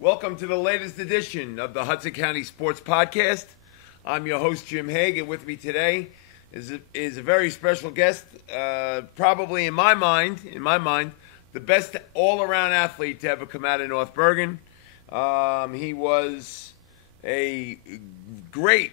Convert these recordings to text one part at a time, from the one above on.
Welcome to the latest edition of the Hudson County Sports Podcast. I'm your host, Jim Haig, and with me today is a very special guest, probably in my mind, the best all-around athlete to ever come out of North Bergen. He was a great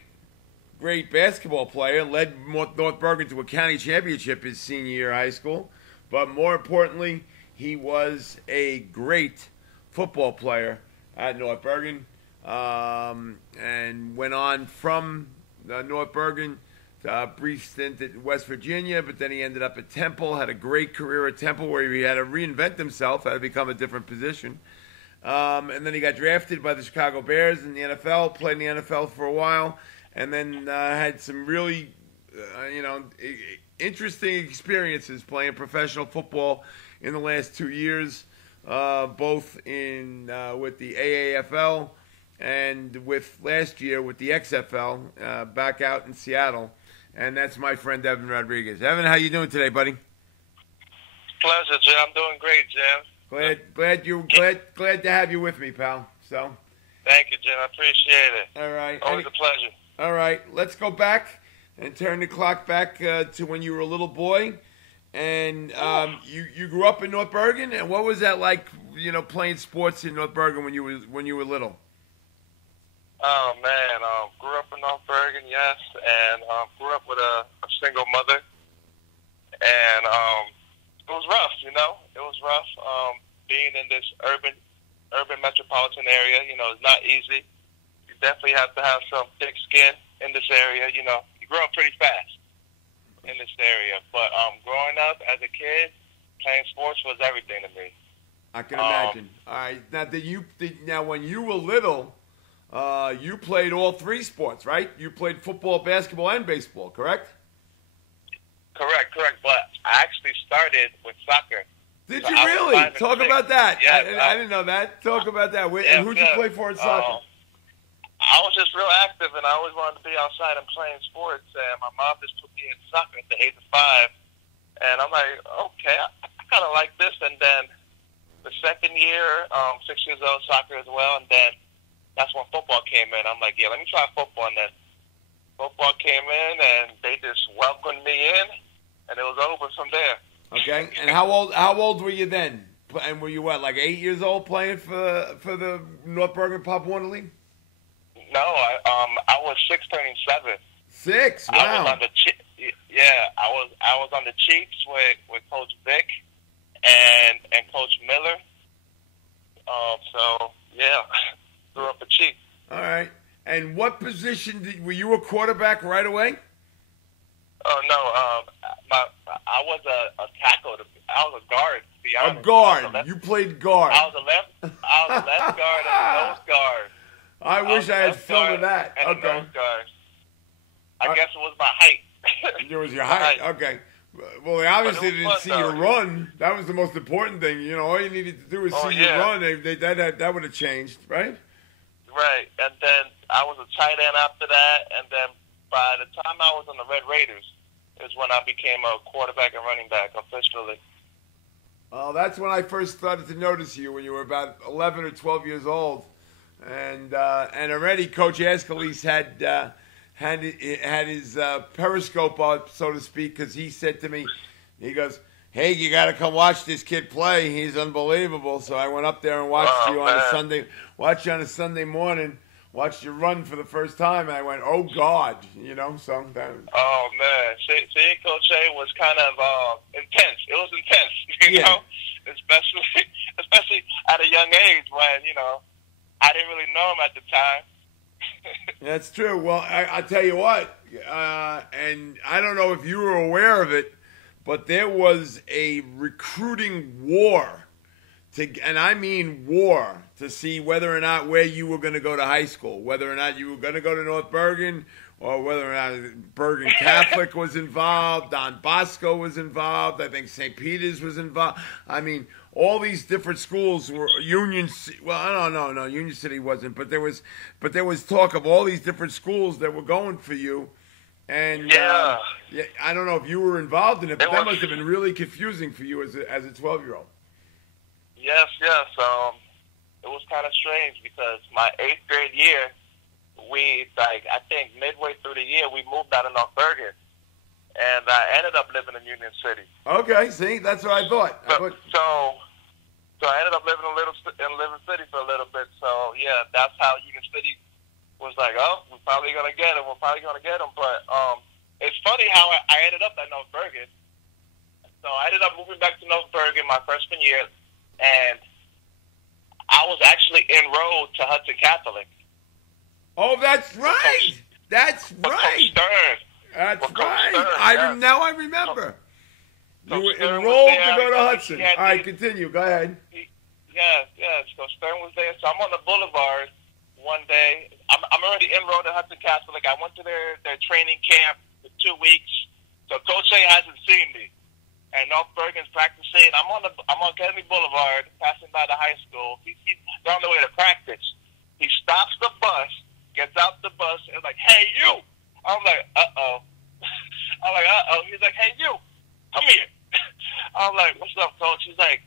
basketball player, led North Bergen to a county championship his senior year of high school, but more importantly, he was a great football player at North Bergen, and went on from North Bergen to a brief stint at West Virginia, but then he ended up at Temple, had a great career at Temple where he had to reinvent himself, had to become a different position. And then he got drafted by the Chicago Bears in the NFL, played in the NFL for a while, and then had some really, interesting experiences playing professional football in the last 2 years. Both in with the AAFL and with last year with the XFL back out in Seattle, and that's my friend Evan Rodriguez. Evan, how you doing today, buddy? Pleasure, Jim. I'm doing great, Jim. Glad to have you with me, pal. So, thank you, Jim. I appreciate it. All right, always a pleasure. All right, let's go back and turn the clock back to when you were a little boy. And you grew up in North Bergen, and what was that like? Playing sports in North Bergen when you were little. Oh man, grew up in North Bergen, yes, and grew up with a single mother, and it was rough. It was rough. Being in this urban metropolitan area, it's not easy. You definitely have to have some thick skin in this area. You grow up pretty fast in this area, but growing up as a kid, playing sports was everything to me. I can imagine. All right, now when you were little, you played all three sports, right? You played football, basketball, and baseball, correct? Correct. But I actually started with soccer. Did you really? Talk about that. Yeah, I didn't know that. Talk about that. And who'd you play for in soccer? I was just real active, and I always wanted to be outside and playing sports. And my mom just put me in soccer at the age of 5. And I'm like, okay, I kind of like this. And then the second year, 6 years old, soccer as well. And then that's when football came in. I'm like, yeah, let me try football. And then football came in, and they just welcomed me in, and it was over from there. Okay. And how old were you then? And were you like 8 years old playing for the North Bergen Pop Warner League? No, I was 6 turning 7. 6? Wow. I was on the I was on the Chiefs with Coach Vic and Coach Miller. So yeah, grew up a Chief. All right. And what position were you a quarterback right away? Oh no, I was a tackle. I was a guard. To be honest. A guard. You played guard. I was a left guard and a nose guard. I wish I had film of that. Okay. I guess it was my height. It was your height. Okay. Well, they obviously didn't see you run. That was the most important thing. All you needed to do was see you run. That would have changed, right? Right. And then I was a tight end after that. And then by the time I was on the Red Raiders is when I became a quarterback and running back officially. Well, that's when I first started to notice you, when you were about 11 or 12 years old. And already Coach Askelis had his periscope up, so to speak, because he said to me, he goes, "Hey, you got to come watch this kid play. He's unbelievable." So I went up there and watched you on a Sunday morning, watched you run for the first time, and I went, "Oh God," So that. Oh man, seeing Coach A was kind of intense. It was intense, especially at a young age when I didn't really know him at the time. That's true. Well, I'll tell you what, and I don't know if you were aware of it, but there was a recruiting war, and I mean war, to see whether or not where you were going to go to high school, whether or not you were going to go to North Bergen, or whether or not Bergen Catholic was involved, Don Bosco was involved, I think St. Peter's was involved. I mean, all these different schools were Union City wasn't, but there was talk of all these different schools that were going for you. And I don't know if you were involved in it, but that must have been really confusing for you as a 12-year-old. Yes. It it was kind of strange because my 8th grade year, I think midway through the year, we moved out of North Bergen, and I ended up living in Union City. Okay, see, that's what I thought. So I ended up living in Living City for a little bit. So yeah, that's how Union City was like, oh, we're probably gonna get him. But it's funny how I ended up at North Bergen. So I ended up moving back to North Bergen my freshman year, and I was actually enrolled to Hudson Catholic. Oh, that's right. That's right. That's right. Now I remember. You were enrolled to go to Hudson. All right, continue. Go ahead. Yes. So Stern was there. So I'm on the boulevard one day. I'm already enrolled at Hudson Catholic. I went to their training camp for 2 weeks. So Coach A hasn't seen me. And North Bergen's practicing. I'm on Kennedy Boulevard, passing by the high school. He's on the way to practice. He stops the bus, gets out the bus, and is like, "Hey, you!" I'm like, "Uh-oh." He's like, "Hey, you, come here." I'm like, "What's up, Coach?" He's like,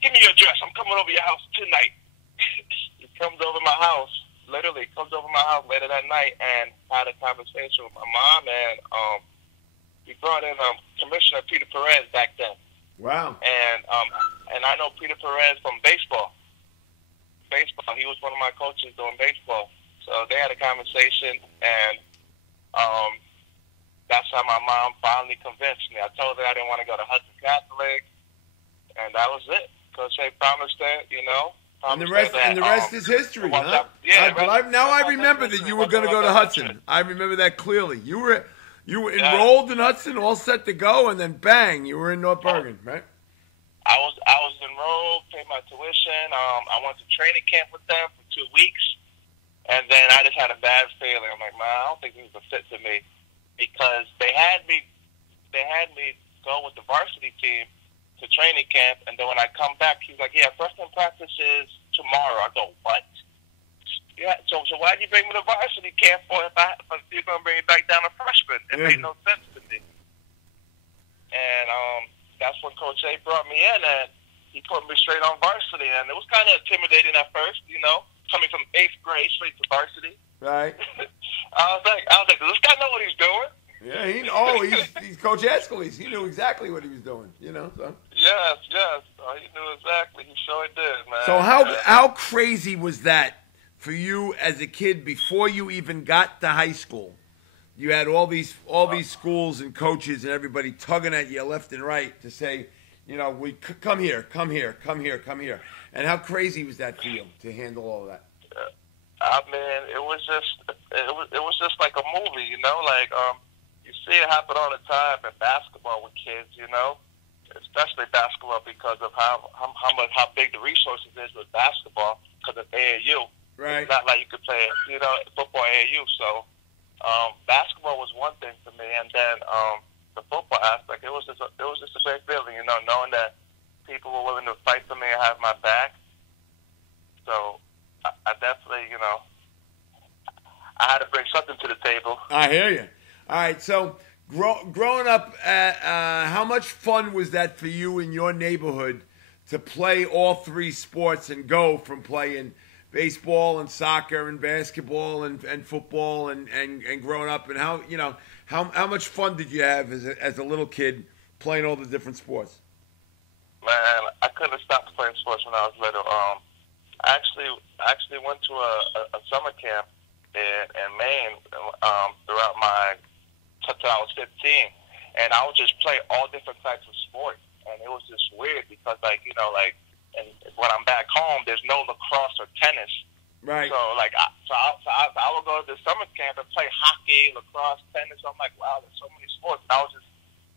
"Give me your address. I'm coming over your house tonight." He comes over my house, literally comes over my house later that night, and had a conversation with my mom, and we brought in Commissioner Peter Perez back then. Wow. And I know Peter Perez from baseball. He was one of my coaches doing baseball. So they had a conversation, and that's how my mom finally convinced me. I told her I didn't want to go to Hudson Catholic, and that was it. Coach A promised that, And the rest is history, huh? Yeah. I remember that you were going to go to Hudson. I remember that clearly. You were enrolled in Hudson, all set to go, and then bang, you were in North Bergen, right? I was enrolled, paid my tuition. I went to training camp with them for 2 weeks, and then I just had a bad feeling. I'm like, man, I don't think this is a fit for me, because they had me go with the varsity team to training camp, and then when I come back, he's like, yeah, first in practice is tomorrow. I go, what? Yeah, so why'd you bring me to varsity camp for if you're going to bring me back down to freshman? It made no sense to me. And that's when Coach A brought me in, and he put me straight on varsity. And it was kind of intimidating at first, coming from 8th grade straight to varsity. Right. I was like, does this guy know what he's doing? Yeah, he's Coach Escalese. He knew exactly what he was doing, So. Yes. He knew exactly. He sure did, man. So how crazy was that for you as a kid before you even got to high school? You had all these schools and coaches and everybody tugging at you left and right to say, we come here. And how crazy was that for you to handle all of that? I mean, it was just like a movie, you see it happen all the time in basketball with kids, especially basketball because of how big the resources is with basketball because of AAU. Right. It's not like you could play, football AAU. So basketball was one thing for me, and then the football aspect, it was just a great feeling, knowing that people were willing to fight for me and have my back. So I definitely, I had to bring something to the table. I hear you. All right, so growing up, how much fun was that for you in your neighborhood to play all 3 sports and go from playing baseball and soccer and basketball and football and growing up, and how much fun did you have as a little kid playing all the different sports? Man, I couldn't have stopped playing sports when I was little. I actually went to a summer camp in Maine throughout until I was 15, and I would just play all different types of sports, and it was just weird because and when I'm back home, there's no lacrosse or tennis. Right. So I would go to the summer camp and play hockey, lacrosse, tennis. I'm like, wow, there's so many sports. I would just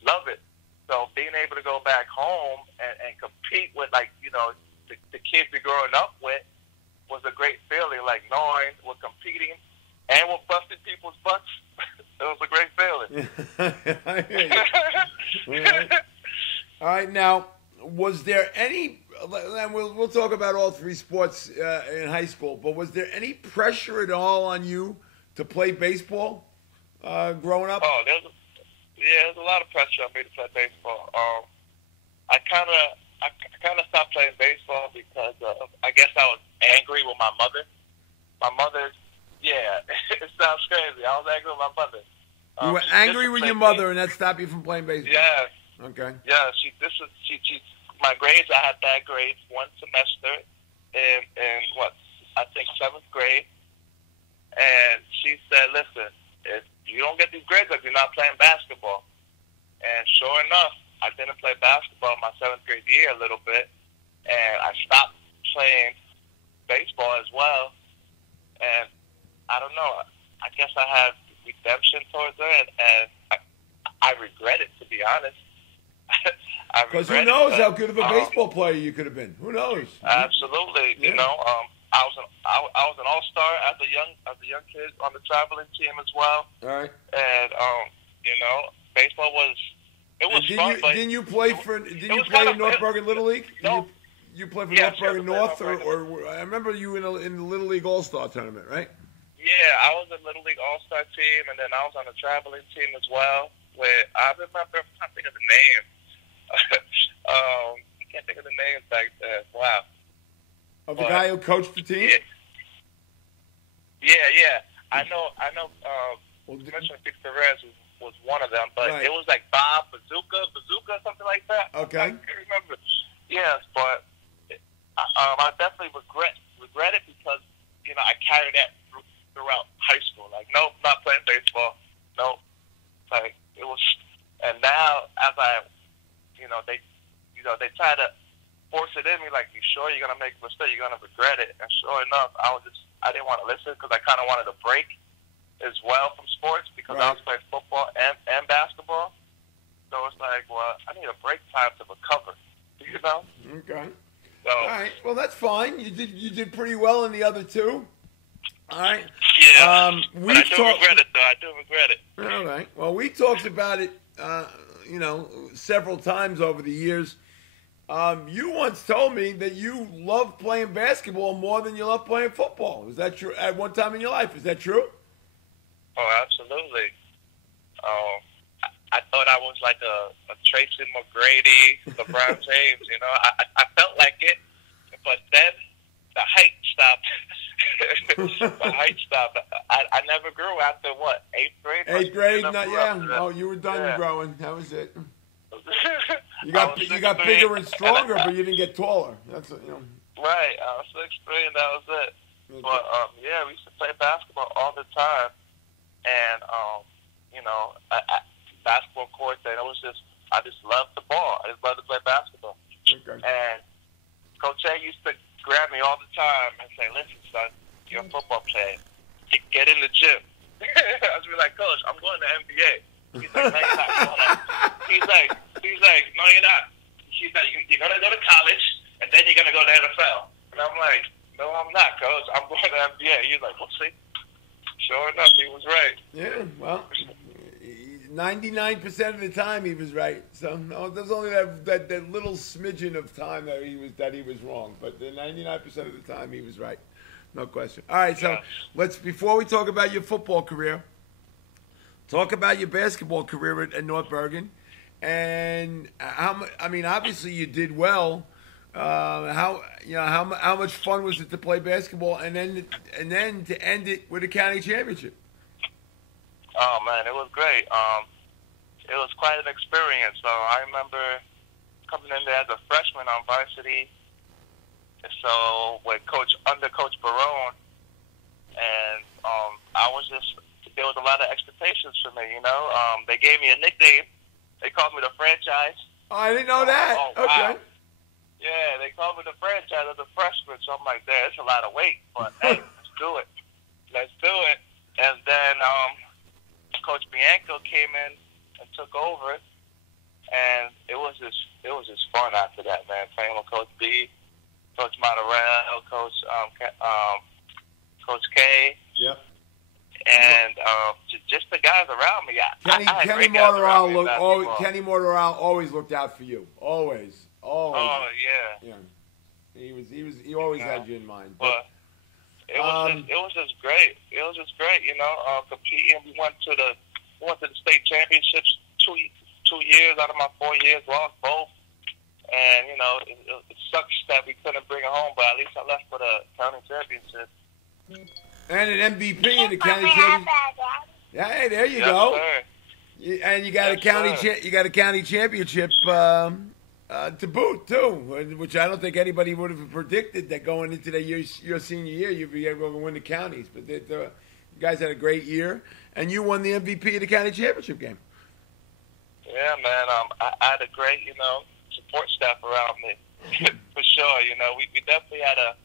love it. So being able to go back home and compete with the kids we're growing up with was a great feeling. Like knowing we're competing and we're busting people's butts. It was a great feeling. I hear you. All right, now, was there any? And we'll talk about all 3 sports in high school. But was there any pressure at all on you to play baseball growing up? Oh, there's a lot of pressure on me to play baseball. I kind of stopped playing baseball because I guess I was angry with my mother. My mother, yeah, it sounds crazy. I was angry with my mother. You were angry with your mother, and that stopped you from playing baseball? Yeah. Okay. Yeah, my grades, I had bad grades one semester in I think 7th grade. And she said, listen, if you don't get these grades up, you're not playing basketball. And sure enough, I didn't play basketball my 7th grade year a little bit. And I stopped playing baseball as well. And I don't know, I guess I had redemption towards her, and I regret it, to be honest. Because who knows how good of a baseball player you could have been? Who knows? Absolutely. Yeah. You know, I was an all-star as a young kid on the traveling team as well. All right. And you know, baseball was fun. Didn't you play in North Bergen Little League? No. You played for North Bergen North, or I remember you in the Little League All-Star tournament, right? Yeah, I was a Little League All-Star team, and then I was on a traveling team as well. Where I remember, I can't think of the names. I can't think of the names back then. Wow. Of the guy who coached the team? Yeah. I know. Commissioner Pete Perez was one of them, but It was like Bob Bazooka, something like that. Okay. I can't remember. Yes, but I definitely regret it because, you know, I carried that throughout high school. Like, nope, not playing baseball. Nope. Like, it was, and now as they try to force it in me, like, you sure you're gonna make a mistake? You're gonna regret it. And sure enough, I didn't want to listen because I kind of wanted a break as well from sports because I was playing football and basketball. So it's like, well, I need a break time to recover. You know? Okay. So, all right. Well, that's fine. You did pretty well in the other two. All right. Yeah. But I do regret it, though. I do regret it. All right. Well, we talked about it, several times over the years. You once told me that you love playing basketball more than you love playing football. Is that true? At one time in your life, is that true? Oh, absolutely. I thought I was like a Tracy McGrady, LeBron James. You know, I felt like it, but then the height stopped. The height stopped. I never grew after what, 8th grade? 8th grade? Oh, you were done growing. That was it. You got bigger and stronger, but you didn't get taller. That's it, you know. Right. I was 6'3", and that was it. But yeah, we used to play basketball all the time, and basketball court. And I just loved the ball. I just loved to play basketball. Okay. And Coach A used to grab me all the time and say, "Listen, son, you're a football player. Get in the gym." I was like, "Coach, I'm going to NBA." He's like, "No, you're not going." He's like, "No, you're not." He's like, "You're gonna go to college, and then you're gonna go to NFL." And I'm like, "No, I'm not, Coach. I'm going to NBA." He's like, "We'll see." Sure enough, he was right. Yeah, well, 99% of the time he was right. So no, there's only that little smidgen of time that he was wrong. But the 99% of the time he was right, no question. All right, so before we talk about your football career, talk about your basketball career at North Bergen, and obviously you did well. How much fun was it to play basketball and then to end it with a county championship? Oh man, it was great. It was quite an experience. So I remember coming in there as a freshman on varsity. So under Coach Barone, and there was a lot of expectations for me. You know, they gave me a nickname. They called me the franchise. Oh, I didn't know that. Oh, okay. Wow. Yeah, they called me the franchise as a freshman, so I'm like, "There, it's a lot of weight, but hey, let's do it. Let's do it." And then Coach Bianco came in and took over, and it was just fun after that, man. Playing with Coach B, Coach Monterell, Coach K. Yep. And just the guys around me. Kenny Mortarell always looked out for you. Always. Oh yeah. He always had you in mind. But it was just great. It was just great, you know. Competing, we went to the state championships 2 years out of my 4 years, lost both, And, you know, it sucks that we couldn't bring it home, but at least I left with a county championship. And an MVP in the county championship. Yeah, hey, there you go. Sir. And you got a county championship to boot too, which I don't think anybody would have predicted that going into your senior year you'd be able to win the counties. But you guys had a great year, and you won the MVP of the county championship game. Yeah, man. I had a great, you know, support staff around me for sure. You know, we definitely had a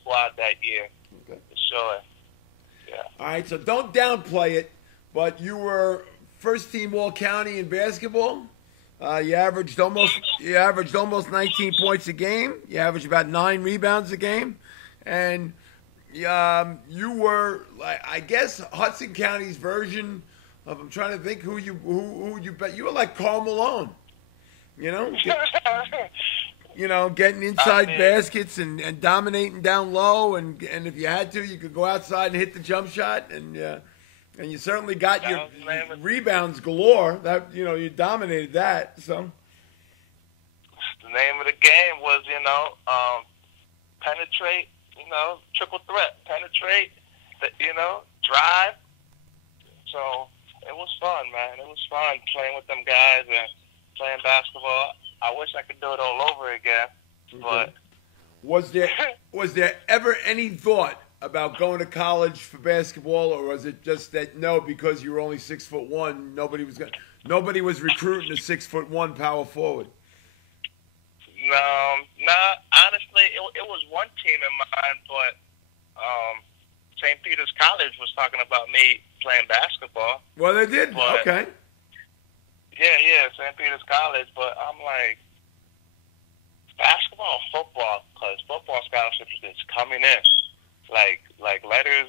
squad that year. Okay. For sure. Yeah. All right, so don't downplay it, but you were first team All County in basketball. You averaged almost 19 points a game. You averaged about 9 rebounds a game, and you were, I guess, Hudson County's version of, I'm trying to think who you bet. You were like Karl Malone, you know. Getting inside baskets and dominating down low, and if you had to, you could go outside and hit the jump shot, and you certainly got your rebounds galore. That you dominated that. So the name of the game was penetrate, triple threat, penetrate, drive. So it was fun, man. It was fun playing with them guys and playing basketball. I wish I could do it all over again. But was there ever any thought about going to college for basketball, or was it just that no, because you were only 6'1", nobody was recruiting a 6'1" power forward? No, honestly, it was one team in mind, but St. Peter's College was talking about me playing basketball. Well, they did. But, okay. Yeah, St. Peter's College, but I'm like, basketball or football? Because football scholarships is coming in, like letters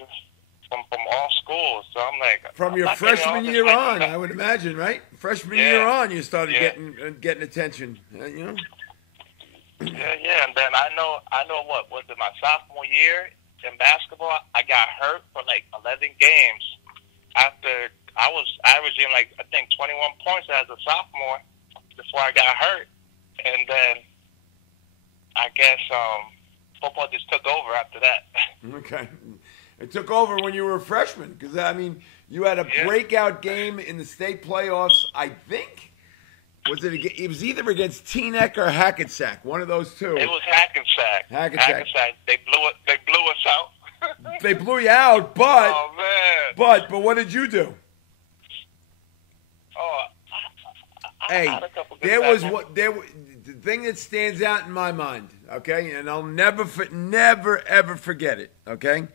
from all schools. So I'm like, from your freshman year on, I would imagine, right? Freshman year on, you started getting attention, Yeah, and then I know what was it, my sophomore year in basketball, I got hurt for like 11 games after I was averaging like, I think 21 points as a sophomore before I got hurt. And then I guess football just took over after that. Okay. It took over when you were a freshman because, I mean, you had a breakout game in the state playoffs, I think. It was either against Teaneck or Hackensack, one of those two. It was Hackensack. Hackensack. They blew us out. They blew you out, but oh man. But what did you do? Oh, I had a couple good the thing that stands out in my mind, okay, and I'll never ever forget it, okay?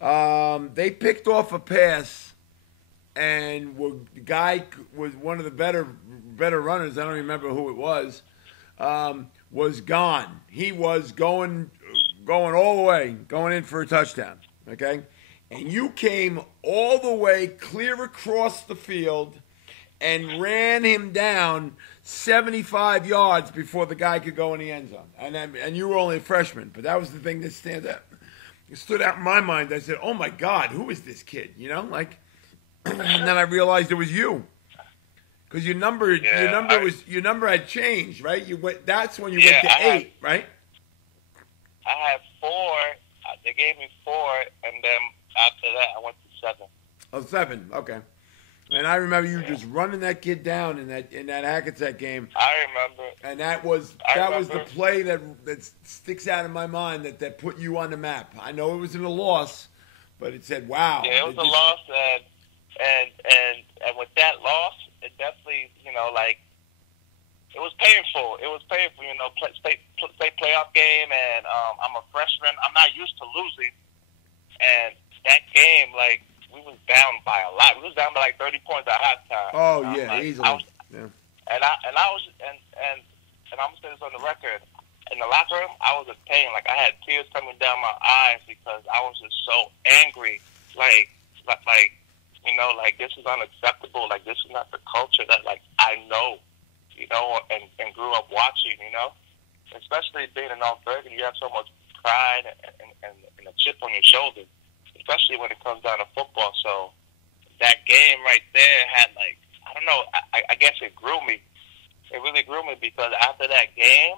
They picked off a pass, and the guy was one of the better runners. I don't remember who it was gone. He was going all the way, going in for a touchdown, okay? And you came all the way clear across the field and ran him down 75 yards before the guy could go in the end zone. And you were only a freshman, but that was the thing that stood out in my mind. I said, "Oh my God, who is this kid?" And then I realized it was you, because your number had changed, right? That's when you went to 8, right? I had 4. They gave me 4, and then after that, I went to 7. Oh, 7. Okay. And I remember you just running that kid down in that Hackensack game. I remember. And that was the play that sticks out in my mind that put you on the map. I know it wasn't a loss, but it said, "Wow." Yeah, it was a loss, and with that loss, it definitely, it was painful. It was painful, play playoff game, and I'm a freshman. I'm not used to losing, and that game, we was down by a lot. We was down by 30 points at halftime. Oh yeah, easily. And I'm gonna say this on the record. In the locker room, I was in pain. I had tears coming down my eyes because I was just so angry. This is unacceptable. This is not the culture that I know, and grew up watching. Especially being in North Bergen, you have so much pride and a chip on your shoulder, especially when it comes down to football. So that game right there had I don't know, I guess it grew me. It really grew me because after that game,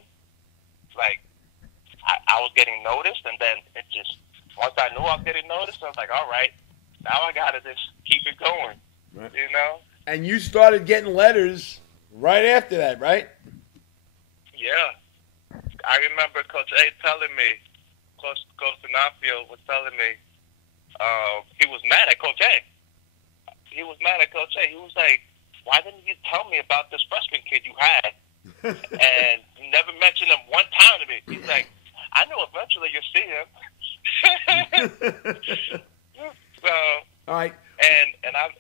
like I was getting noticed, and then it just once I knew I was getting noticed, I was like, all right, now I gotta just keep it going, Right. you know. And you started getting letters right after that, right? Yeah, I remember Coach A telling me, Coach D'Onofrio was telling me, he was mad at Coach A. He was mad at Coach A. He was like, why didn't you tell me about this freshman kid you had? And you never mentioned him one time to me. He's like, I know eventually you'll see him. So, all right. And I'm,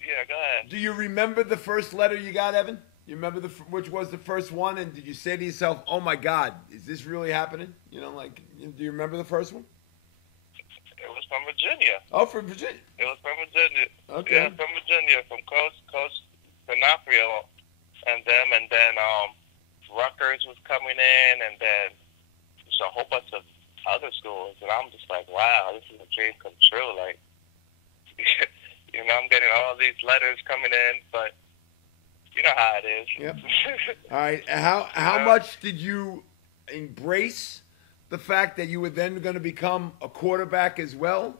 yeah, go ahead. Do you remember the first letter you got, Evan? You remember which was the first one? And did you say to yourself, oh my God, is this really happening? You know, like, do you remember the first one? It was from Virginia. Oh, from Virginia. It was from Virginia. Okay. Yeah, from Virginia, from Coach D'Onofrio and them, and then Rutgers was coming in, and then just a whole bunch of other schools, and I'm just like, wow, this is a dream come true. Like, you know, I'm getting all these letters coming in, but you know how it is. Yep. All right. How much did you embrace the fact that you were then going to become a quarterback as well?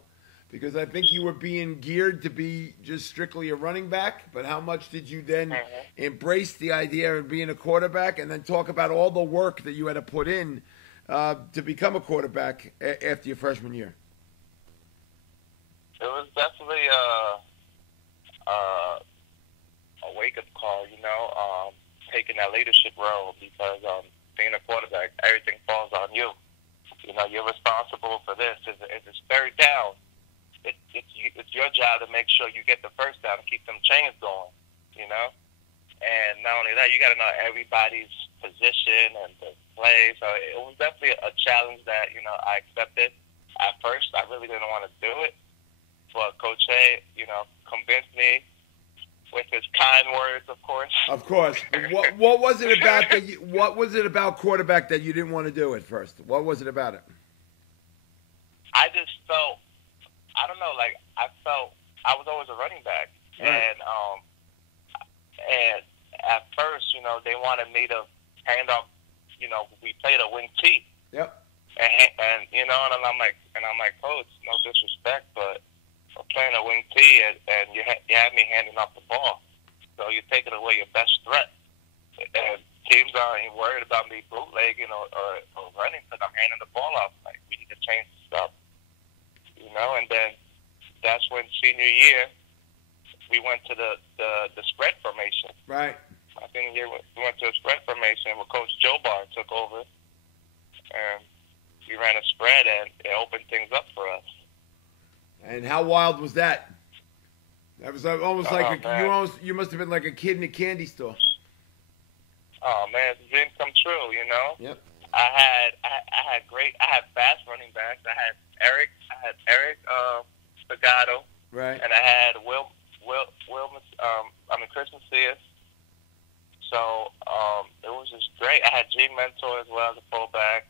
Because I think you were being geared to be just strictly a running back, but how much did you then embrace the idea of being a quarterback, and then talk about all the work that you had to put in to become a quarterback after your freshman year? It was definitely a wake-up call, you know, taking that leadership role, because being a quarterback, everything falls on you. You know, you're responsible for this. If it's third down, it's your job to make sure you get the first down and keep them chains going, you know? And not only that, you got to know everybody's position and the play. So it was definitely a challenge that, you know, I accepted. At first, I really didn't want to do it. But Coach A, you know, convinced me with his kind words, of course. Of course. What was it about what was it about quarterback that you didn't want to do at first? What was it about it? I just felt, I don't know, like I felt I was always a running back, right. And at first, you know, they wanted me to hand off. You know, we played a wing T. Yep. And you know, and I'm like, Coach, no disrespect, but we're playing a wing T, and you had me handing off the ball, so you're taking away your best threat. And teams aren't worried about me bootlegging or running because I'm handing the ball off. Like, we need to change stuff, you know. And then that's when senior year we went to the spread formation. Right. My senior year we went to a spread formation where Coach Joe Barr took over, and we ran a spread, and it opened things up for us. And how wild was that? That was almost like you must have been like a kid in a candy store. Oh man, it's a dream come true, you know. Yep. I had fast running backs. I had Eric Spagato. Right. And I had Chris Macias. So it was just great. I had Gene Mentor as well as a fullback.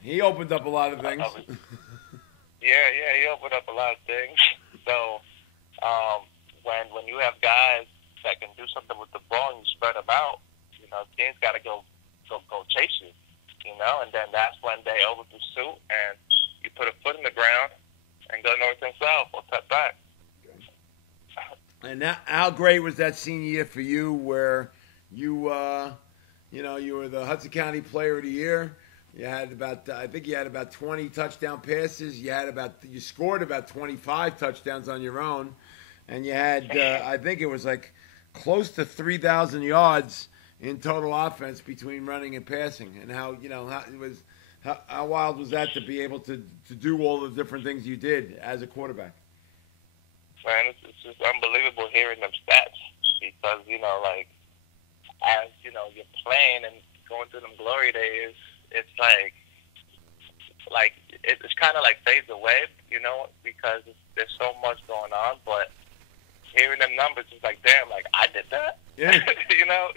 He opened up a lot of things. Yeah, he opened up a lot of things. So when you have guys that can do something with the ball and you spread them out, you know, teams got to go chase you, you know, and then that's when they over pursuit and you put a foot in the ground and go north and south or cut back. And how great was that senior year for you, where you were the Hudson County Player of the Year? You had I think you had about 20 touchdown passes. You scored about 25 touchdowns on your own, and you had I think it was like close to 3,000 yards in total offense between running and passing. And how wild was that to be able to do all the different things you did as a quarterback? Man, it's just unbelievable hearing them stats, because, you know, like, as, you know, you're playing and going through them glory days, it's it's kind of like fades away, you know, because there's so much going on, but hearing them numbers is like, damn, like, I did that? Yeah. you know,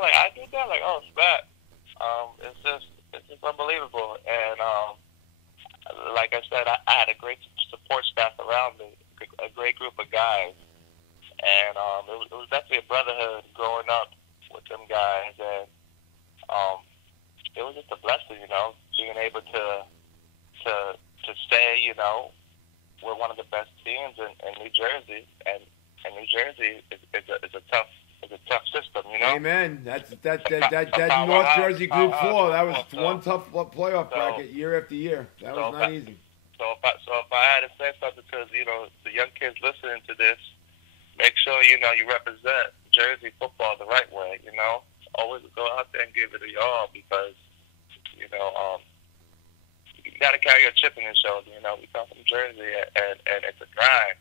like, I did that? Like, oh, snap. It's just unbelievable. And, like I said, I had a great support staff around me, a great group of guys. And it was definitely a brotherhood growing up with them guys. And it was just a blessing, being able to say, we're one of the best teams in New Jersey, and New Jersey is a tough system, Amen. That North Jersey Group 4, that was one tough playoff bracket year after year. That was not easy. So if I had to say something to the young kids listening to this, make sure you represent Jersey football the right way. Always go out there and give it a all, because you got to carry a chip in your shoulder. We come from Jersey, and it's a grind.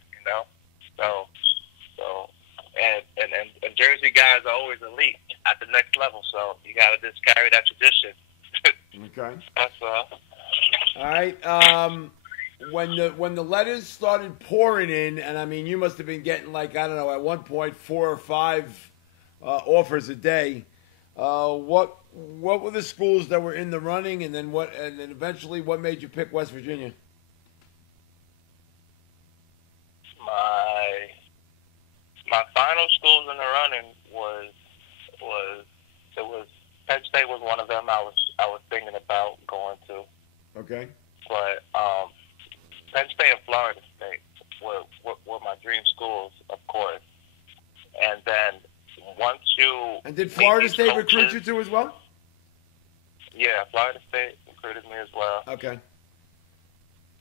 And Jersey guys are always elite at the next level. So you got to just carry that tradition. Okay. That's all right. When the letters started pouring in, and I mean, you must have been getting like, I don't know, at one point 4 or 5 offers a day. What were the schools that were in the running, and then eventually what made you pick West Virginia? My final schools in the running was Penn State was one of them. I was thinking about going to. Okay. But Penn State and Florida State were my dream schools, of course. And then once you... And did Florida State recruit you too as well? Yeah, Florida State recruited me as well. Okay.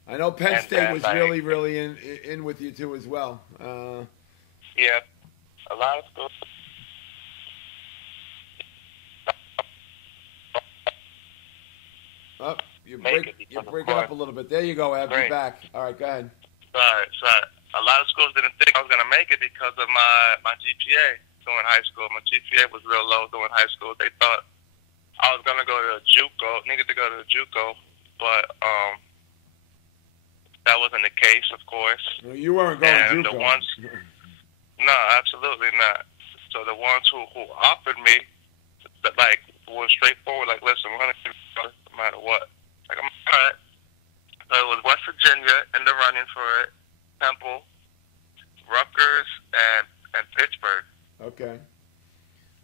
I know Penn State was really, really in with you too as well. Yeah, a lot of schools... Oh, you're breaking up a little bit. There you go, Ab. You're back. All right, go ahead. Sorry. A lot of schools didn't think I was going to make it because of my GPA during high school. My GPA was real low during high school. They thought I was going to go to needed to go to JUCO, but that wasn't the case, of course. No, you weren't going to JUCO. No, absolutely not. So the ones who offered me, were straightforward, like, listen, we're going to do it no matter what. Like, I'm all right. So it was West Virginia in the running for it, Temple, Rutgers, and Pittsburgh. Okay.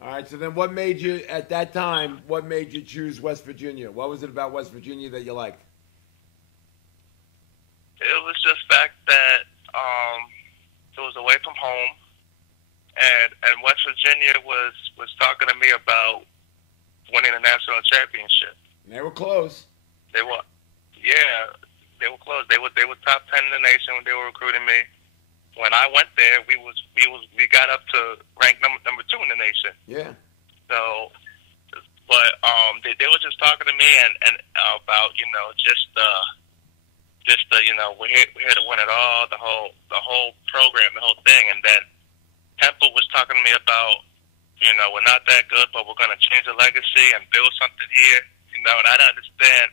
All right, so then what made you, at that time, choose West Virginia? What was it about West Virginia that you liked? It was just the fact that it was away from home, and West Virginia was talking to me about winning a national championship. And they were close. They were close. They were top 10 in the nation when they were recruiting me. When I went there, we got up to rank number 2 in the nation. Yeah. So, but they were just talking to me and about just we're here to win it all, the whole program, the whole thing. And then Temple was talking to me about we're not that good, but we're gonna change the legacy and build something here. And I don't understand.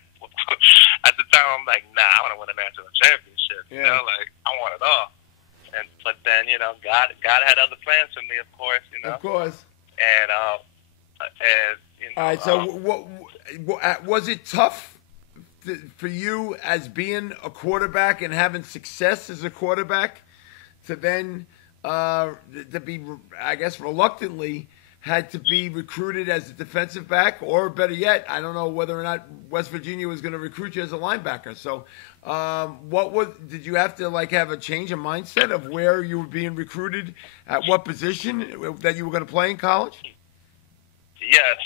At the time, I'm like, nah, I want to win a national championship. Yeah. I want it all. But then, God had other plans for me, of course. Of course. And all right. So, was it tough for you as being a quarterback and having success as a quarterback to then to be, I guess, reluctantly had to be recruited as a defensive back, or better yet, I don't know whether or not West Virginia was going to recruit you as a linebacker. So, did you have to have a change of mindset of where you were being recruited, at what position that you were going to play in college? Yes.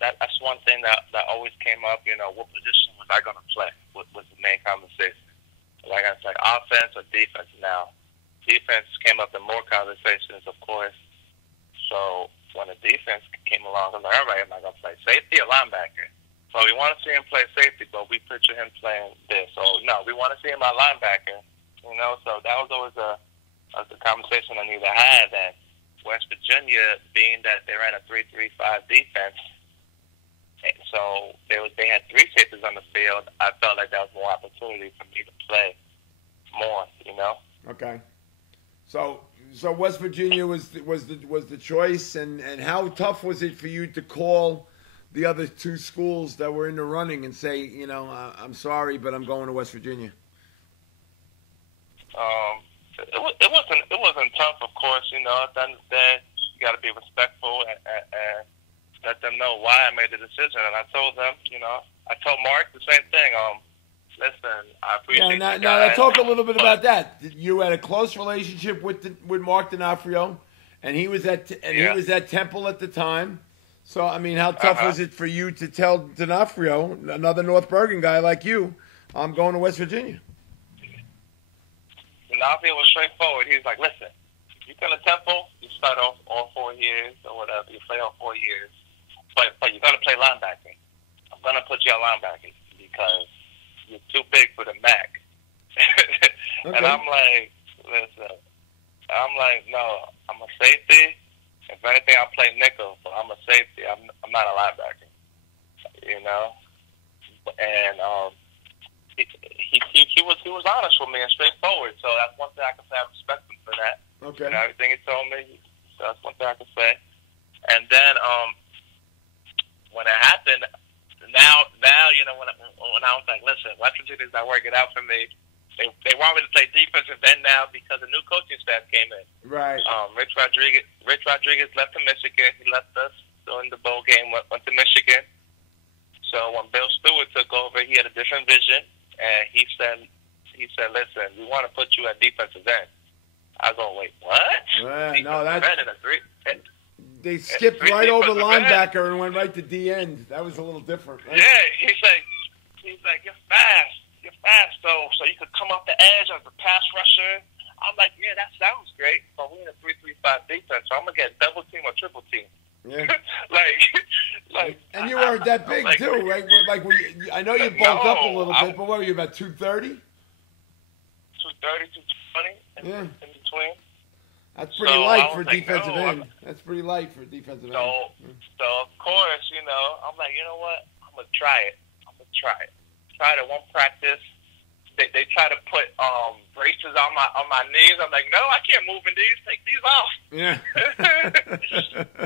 That's one thing that always came up. What position was I going to play? Was the main conversation. Like I said, offense or defense. Now, defense came up in more conversations, of course. So when the defense came along, I was like, all right, am I going to play safety or linebacker? So we want to see him play safety, but we picture him playing this. So, no, we want to see him at linebacker. So that was always a conversation I knew to have. And West Virginia, being that they ran a 3-3-5 defense, so they had 3 safeties on the field, I felt like that was more opportunity for me to play more, Okay. So West Virginia was the choice, and how tough was it for you to call the other 2 schools that were in the running and say, I'm sorry, but I'm going to West Virginia? It wasn't tough, of course. At the end of the day, you got to be respectful let them know why I made the decision. And I told them, I told Mark the same thing. Listen, I appreciate you guys. Now, talk a little bit about that. You had a close relationship with Mark D'Onofrio, and he was at Temple at the time. So, I mean, how tough was it for you to tell D'Onofrio, another North Bergen guy like you, I'm going to West Virginia? D'Onofrio was straightforward. He was like, listen, you come to Temple, you start off all 4 years or whatever. You play all 4 years. But you're going to play linebacker. I'm going to put you at linebacker because you're too big for the MAC. Okay. And I'm like, listen, no, I'm a safety. If anything, I'll play nickel, but I'm a safety. I'm not a linebacker, And he was honest with me and straightforward. So that's one thing I can say. I respect him for that. Okay. Everything he told me, so that's one thing I can say. And then when it happened, now when I was like, listen, West Virginia's not working out for me. They want me to play defensive end now because a new coaching staff came in. Right. Rich Rodriguez left to Michigan. He left us during the bowl game. Went to Michigan. So when Bill Stewart took over, he had a different vision, and he said, listen, we want to put you at defensive end. I go, wait, what? No, that's. They skipped right over linebacker and went right to D end. That was a little different. Right? Yeah, he's like, you're fast, so you could come off the edge as a pass rusher. I'm like, yeah, that sounds great, but we're in a 3-3-5 defense, so I'm gonna get double team or triple team. Yeah. like. And you weren't that big too, right? Like, I know you bulked up a little bit, but what were you, about 230? 230, 220 in between. That's pretty light for defensive end. That's pretty light for defensive end. So of course, I'm like, you know what? I'm gonna try it. Tried it one practice. They try to put braces on my knees. I'm like, no, I can't move in these. Take these off. Yeah.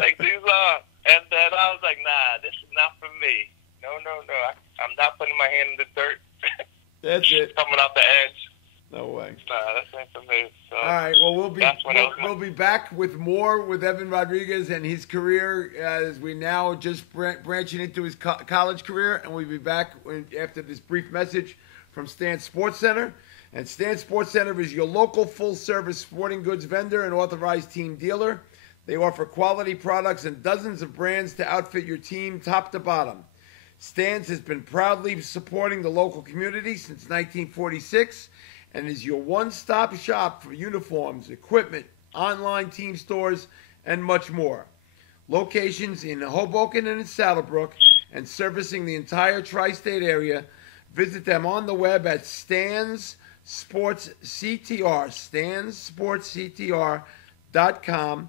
Take these off. And then I was like, nah, this is not for me. No. I'm not putting my hand in the dirt. That's it. Coming off the edge. No way. Nah, that's not for me. So all right. Well, we'll be back with more with Evan Rodriguez and his career as we now just branching into his college career, and we'll be back after this brief message from Stan Sports Center. And Stan Sports Center is your local full-service sporting goods vendor and authorized team dealer. They offer quality products and dozens of brands to outfit your team top to bottom. Stan's has been proudly supporting the local community since 1946 and is your one-stop shop for uniforms, equipment, online team stores, and much more. Locations in Hoboken and in Saddlebrook, and servicing the entire tri-state area. Visit them on the web at StansSportsCTR,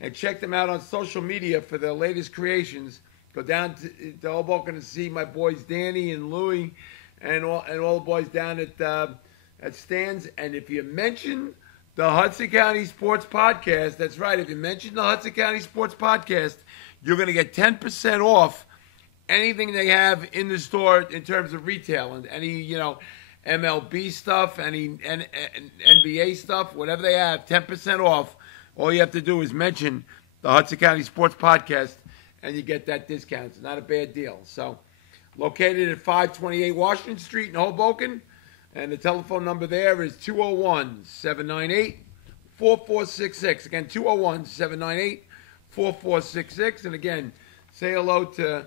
and check them out on social media for their latest creations. Go down to Hoboken and see my boys Danny and Louie and all the boys down at Stan's. And if you mention the Hudson County Sports Podcast, that's right, if you mention the Hudson County Sports Podcast, you're going to get 10% off anything they have in the store in terms of retail and any, MLB stuff, any NBA stuff, whatever they have, 10% off. All you have to do is mention the Hudson County Sports Podcast, and you get that discount. It's not a bad deal. So, located at 528 Washington Street in Hoboken, and the telephone number there is 201-798-4466. Again, 201-798-4466. And again, say hello to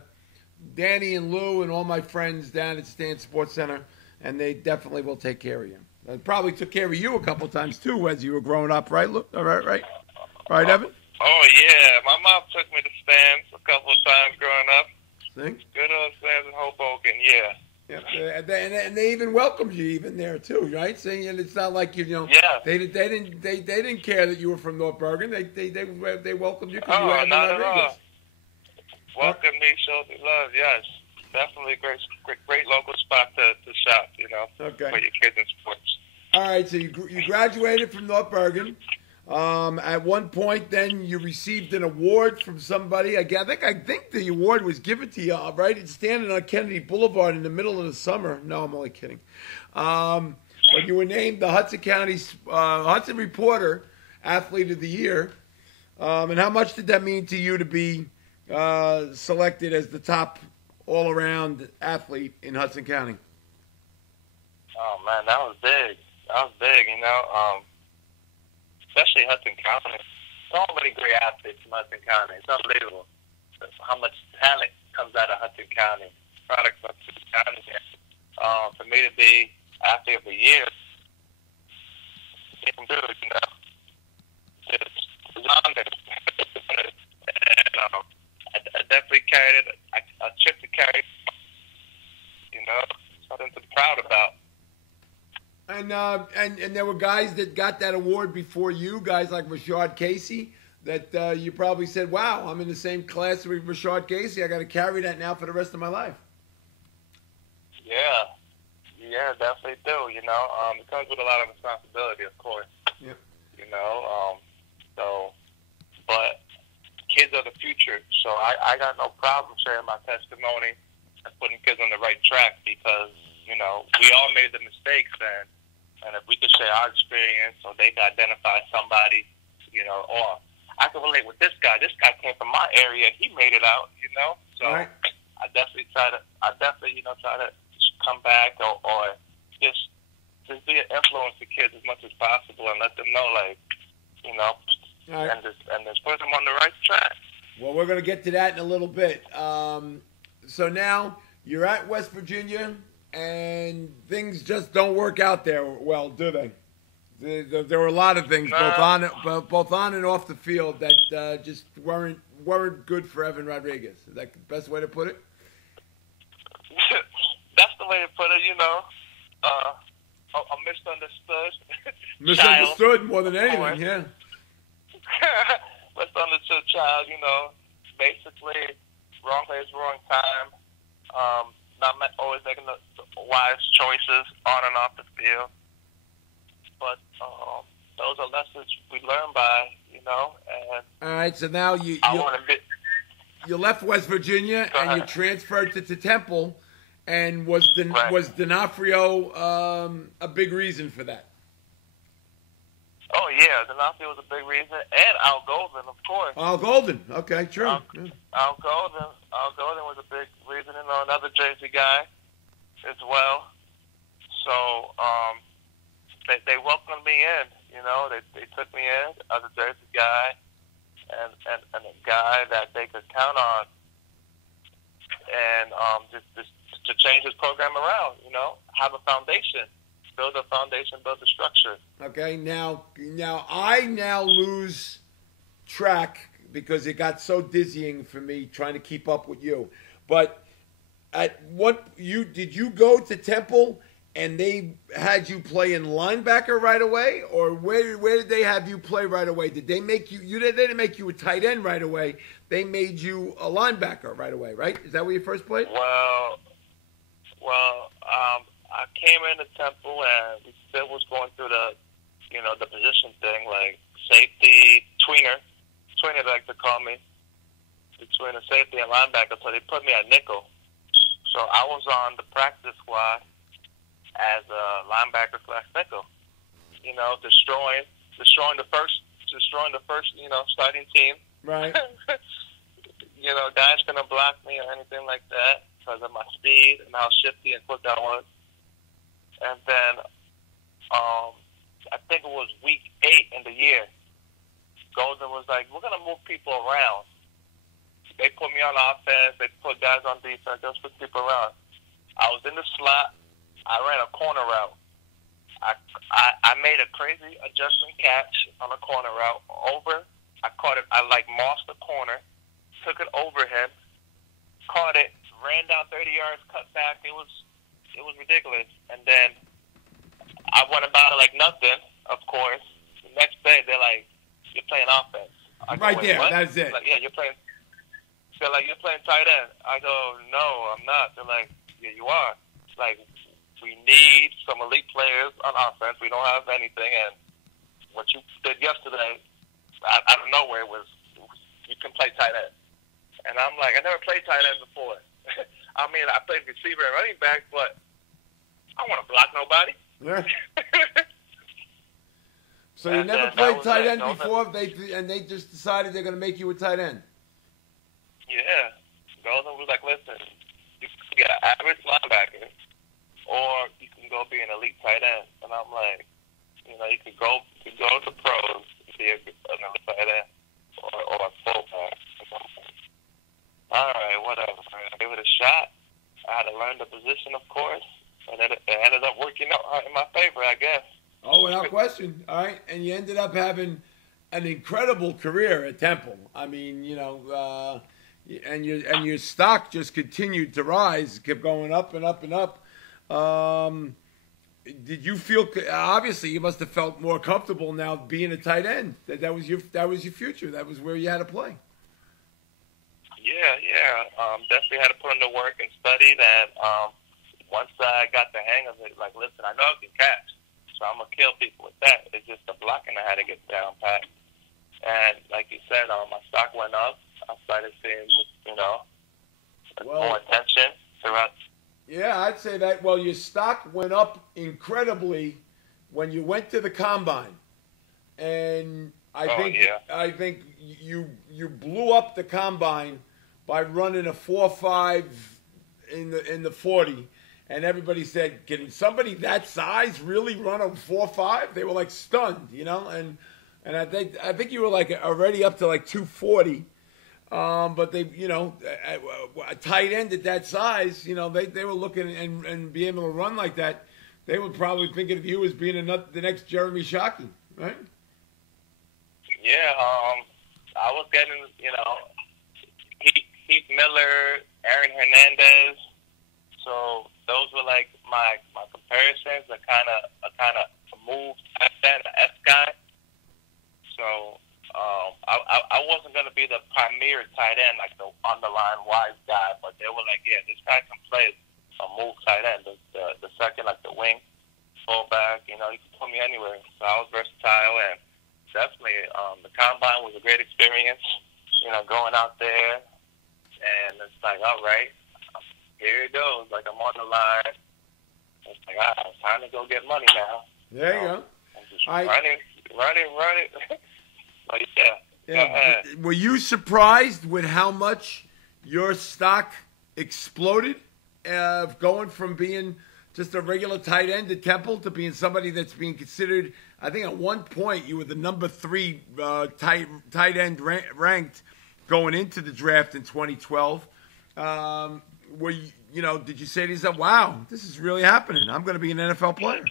Danny and Lou and all my friends down at Stan Sports Center, and they definitely will take care of you. They probably took care of you a couple times too as you were growing up, right? Right, Evan? Oh yeah, my mom took me to Stan's a couple of times growing up. See? Good old Stan's in Hoboken, yeah. Yeah, and they even welcomed you even there too, right? Saying it's not like Yeah. They didn't care that you were from North Bergen. They welcomed you because you Oh, had not at Rodriguez. all. Welcome me, showed me love. Yes, definitely great local spot to shop. Okay. For your kids in sports. All right, so you graduated from North Bergen. At one point, then you received an award from somebody. I think the award was given to you, right? It's standing on Kennedy Boulevard in the middle of the summer. No, I'm only kidding. But you were named the Hudson Reporter Athlete of the Year. And how much did that mean to you to be selected as the top all-around athlete in Hudson County? Oh man, that was big. That was big, especially Hudson County. So many great athletes from Hudson County. It's unbelievable how much talent comes out of Hudson County. Products of Hudson County. For me to be athlete of the year, it can do it, It's honored. And I definitely carried it. I chipped to carry, something to be proud about. And there were guys that got that award before you, guys like Rashard Casey, that you probably said, wow, I'm in the same class with Rashard Casey. I got to carry that now for the rest of my life. Yeah, definitely do, It comes with a lot of responsibility, of course. Yep. But kids are the future, so I got no problem sharing my testimony and putting kids on the right track because, we all made the mistakes, and if we could share our experience so they could identify somebody, or I can relate with this guy. This guy came from my area. He made it out, So right. I definitely try to come back or just be an influence to kids as much as possible and let them know, Right. and just put them on the right track. Well, we're going to get to that in a little bit. So now you're at West Virginia, and things just don't work out there well, do they? There were a lot of things, both on and off the field, that just weren't good for Evan Rodriguez. Is that the best way to put it? That's the way to put it, a misunderstood Misunderstood more than anything, yeah. Misunderstood child, basically wrong place, wrong time, not always making the wise choices on and off the field. But those are lessons we learn by, And all right, so now you left West Virginia and you transferred to Temple, and was D'Onofrio a big reason for that? Oh yeah, D'Onofrio was a big reason, and Al Golden, of course. Al Golden, okay, true. Al Golden was a big reason, another Jersey guy as well. So they welcomed me in, they took me in as a Jersey guy and a guy that they could count on, and just to change his program around, have a foundation. Build a foundation, build a structure. Okay, now I lose track because it got so dizzying for me trying to keep up with you. But did you go to Temple and they had you play in linebacker right away, or where did they have you play right away? Did they make you? They didn't make you a tight end right away. They made you a linebacker right away, right? Is that where you first played? Well, I came into Temple and we still was going through the position thing, like safety, tweener they like to call me, between a safety and linebacker. So they put me at nickel. So I was on the practice squad as a linebacker / nickel. Destroying the first starting team. Right. Guys couldn't block me or anything like that because of my speed and how shifty and quick I was. And then I think it was week 8 in the year. Golden was like, we're going to move people around. They put me on offense. They put guys on defense. They put people around. I was in the slot. I ran a corner route. I made a crazy adjustment catch on a corner route. I caught it. I mossed the corner, took it over him, caught it, ran down 30 yards, cut back. It was ridiculous. And then I went about it like nothing, of course. The next day, they're like, you're playing offense. I go, right there, what? that's it. Like, yeah, you're playing. They're like, you're playing tight end. I go, no, I'm not. They're like, yeah, you are. Like, we need some elite players on offense. We don't have anything. And what you did yesterday, out of nowhere, was you can play tight end. And I'm like, I never played tight end before. I mean, I played receiver and running back, but I don't want to block nobody. Yeah. So you never played tight end before, and they just decided they're going to make you a tight end. Yeah. Golden was like, listen, you can get an average linebacker, or you can go be an elite tight end. And I'm like, you know, you could go to pros and be an elite tight end, or a fullback. All right, whatever. I gave it a shot. I had to learn the position, of course, and it ended up working out in my favor, I guess. Oh, without question. All right, and you ended up having an incredible career at Temple. I mean, you know, and your stock just continued to rise, kept going up and up and up. Did you feel? Obviously, you must have felt more comfortable now being a tight end. That was your future. That was where you had to play. Yeah. Definitely had to put in the work and studied. And once I got the hang of it, like, listen, I know I can catch, so I'm gonna kill people with that. It's just the blocking I had to get down pat. And like you said, my stock went up. I started seeing, you know, more attention throughout. Yeah, I'd say that. Well, your stock went up incredibly when you went to the combine, and I think you blew up the combine by running a 4.5 in the 40, and everybody said, "Can somebody that size really run a 4.5?" They were like stunned, you know, and I think you were like already up to like 240. But they, you know, a tight end at that size, you know, they were looking and being able to run like that. They were probably thinking of you as being the next Jeremy Shockey, right? Yeah, I was getting, you know, Heath Miller, Aaron Hernandez. So those were like my comparisons. A kind of move type then, an S guy. So I wasn't gonna be the premier tight end, like the on the line wise guy, but they were like, yeah, this guy can play a move tight end, the second, like the wing, fullback. You know, you can put me anywhere. So I was versatile, and definitely the combine was a great experience. You know, going out there, and it's like, all right, here it goes. Like, I'm on the line. It's like, all right, it's time to go get money now. There you go. I'm just running. But yeah. Were you surprised with how much your stock exploded, going from being just a regular tight end at Temple to being somebody that's being considered? I think at one point you were the number 3 tight end ranked going into the draft in 2012. Were you know, did you say to yourself, "Wow, this is really happening. I'm going to be an NFL player"?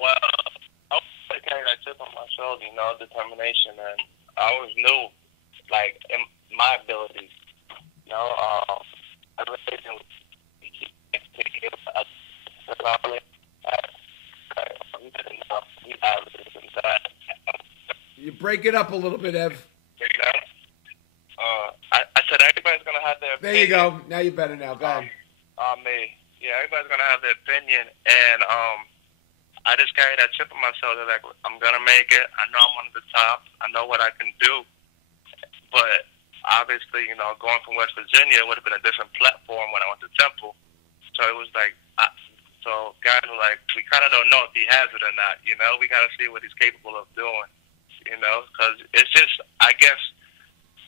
Well, I always carried that chip on my shoulder, you know, determination, and I always knew, like, in my abilities, you know, I really didn't take it You break it up a little bit, Ev. I said everybody's going to have their opinion. There you go. Now you're better now. Go ahead. Me. Yeah, everybody's going to have their opinion, and I just carry that chip on my shoulder, like, I'm going to make it. I know I'm one of the top. I know what I can do. But obviously, you know, going from West Virginia would have been a different platform when I went to Temple. So it was like, so guys were like, we kind of don't know if he has it or not, you know? We got to see what he's capable of doing, you know? Because it's just, I guess,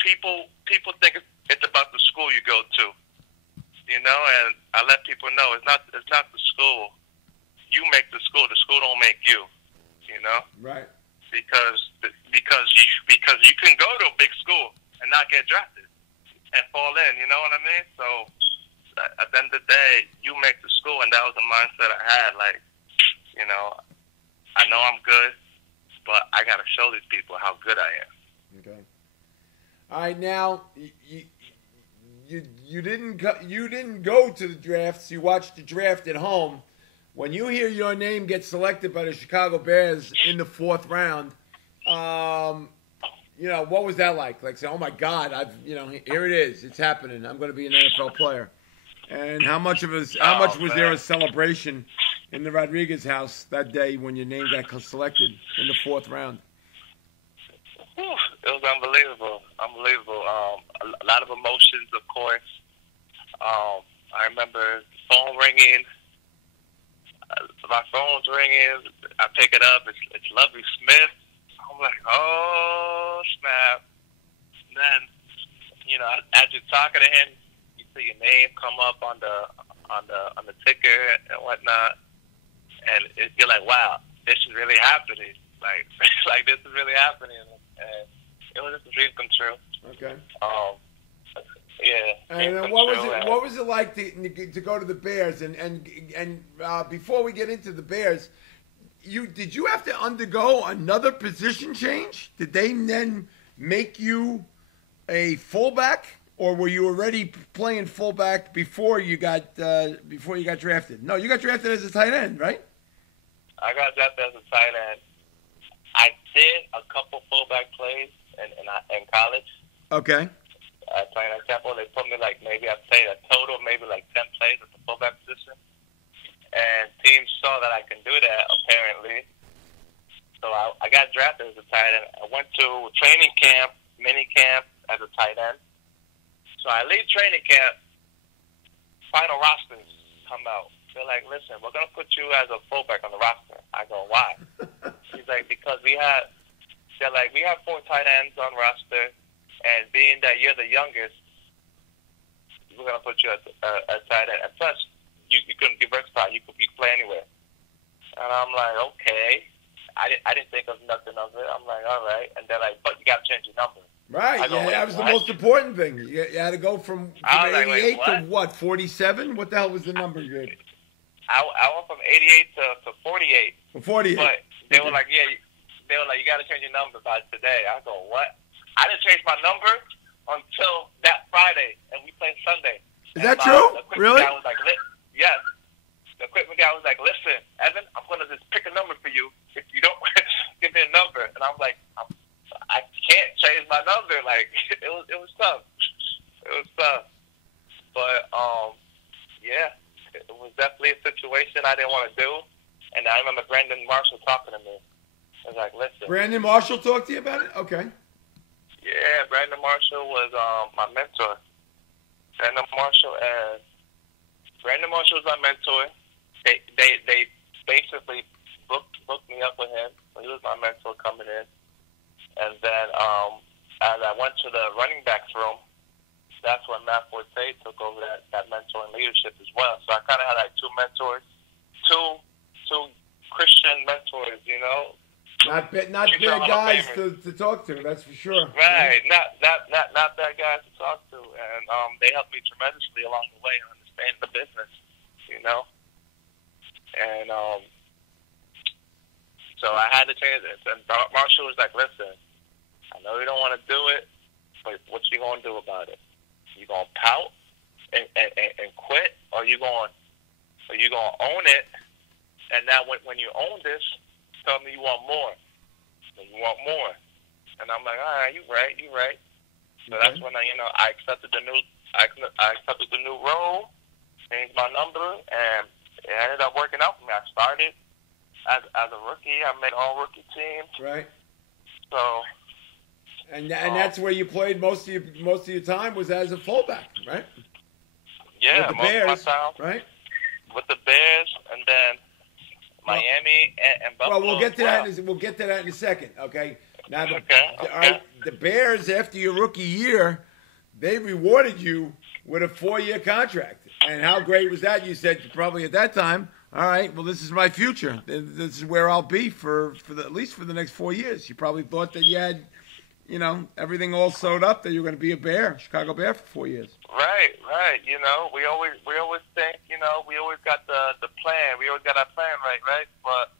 people think it's about the school you go to, you know? And I let people know it's not the school. You make the school don't make you, you know? Right. Because you can go to a big school and not get drafted and fall in, you know what I mean? So at the end of the day, you make the school, and that was the mindset I had. Like, you know, I know I'm good, but I got to show these people how good I am. Okay. All right, now you didn't go to the drafts. You watched the draft at home. When you hear your name get selected by the Chicago Bears in the 4th round, you know, what was that like? Like, say, oh my God, here it is, it's happening. I'm going to be an NFL player. And how much was there a celebration in the Rodriguez house that day when your name got selected in the 4th round? It was unbelievable. A lot of emotions, of course. I remember the phone ringing. My phone's ringing. I pick it up. It's Lovie Smith. I'm like, oh snap! And then, as you're talking to him, you see your name come up on the ticker and whatnot, and you're like, wow, this is really happening. Like, like this is really happening, and it was just a dream come true. Okay. Yeah. And what was it like to go to the Bears? And before we get into the Bears, did you have to undergo another position change? Did they then make you a fullback, or were you already playing fullback before you got drafted? No, you got drafted as a tight end, right? I got drafted as a tight end. I did a couple fullback plays in college. Okay. Playing at Temple, they put me maybe I played a total maybe 10 plays at the fullback position, and teams saw that I can do that apparently. So I got drafted as a tight end. I went to training camp, mini camp as a tight end. So I leave training camp. Final rosters come out. They're like, "Listen, we're gonna put you as a fullback on the roster." I go, "Why?" He's like, "Because we have 4 tight ends on roster. And being that you're the youngest, we're gonna put you as a tight end. And plus, you couldn't be versatile. You could play anywhere." And I'm like, okay. I didn't think of nothing of it. I'm like, all right. And they're like, but you gotta change your number. Right. Yeah, that was the most important thing. You had to go from 88 to what? 47? What the hell was the number you had? I went from 88 to 48. 48. But they were like, yeah. They were like, you gotta change your number by today. I go, what? I didn't change my number until that Friday, and we played Sunday. Is that true? Really? Guy was like, yes. The equipment guy was like, "Listen, Evan, I'm gonna just pick a number for you if you don't give me a number." And I'm like, I can't change my number. Like, it was tough. It was tough. But yeah, it was definitely a situation I didn't want to do. And I remember Brandon Marshall talking to me. I was like, "Listen." Brandon Marshall talked to you about it? Okay. Yeah, Brandon Marshall was my mentor. Brandon Marshall was my mentor. They basically booked me up with him. So he was my mentor coming in. And then as I went to the running backs room, that's when Matt Forte took over that mentoring leadership as well. So I kind of had 2 mentors, two Christian mentors, Not bad guys to talk to, that's for sure. Right, not bad guys to talk to, and they helped me tremendously along the way in understanding the business, And so I had to change it. And Marshall was like, "Listen, I know you don't want to do it, but what you gonna do about it? You gonna pout and quit, or you gonna own it? And now when you own this, tell me you want more. You want more." And I'm like, "All right, you right. So that's when I accepted the new role, changed my number, and it ended up working out for me. I started as a rookie. I made all rookie teams. Right. So. And that's where you played most of your time, was as a fullback, right? Yeah, with the Bears, most of my time, right? With the Bears, and then Miami and Buffalo. Well, we'll get to that in a second. Okay. Now, the Bears, after your rookie year, they rewarded you with a 4-year contract. And how great was that? You said probably at that time, "All right, well, this is my future. This is where I'll be at least for the next 4 years." You probably thought that you had, everything all sewed up, that you were going to be a Bear, Chicago Bear, for 4 years. Right. We always think, we always got the plan. We always got our plan right? But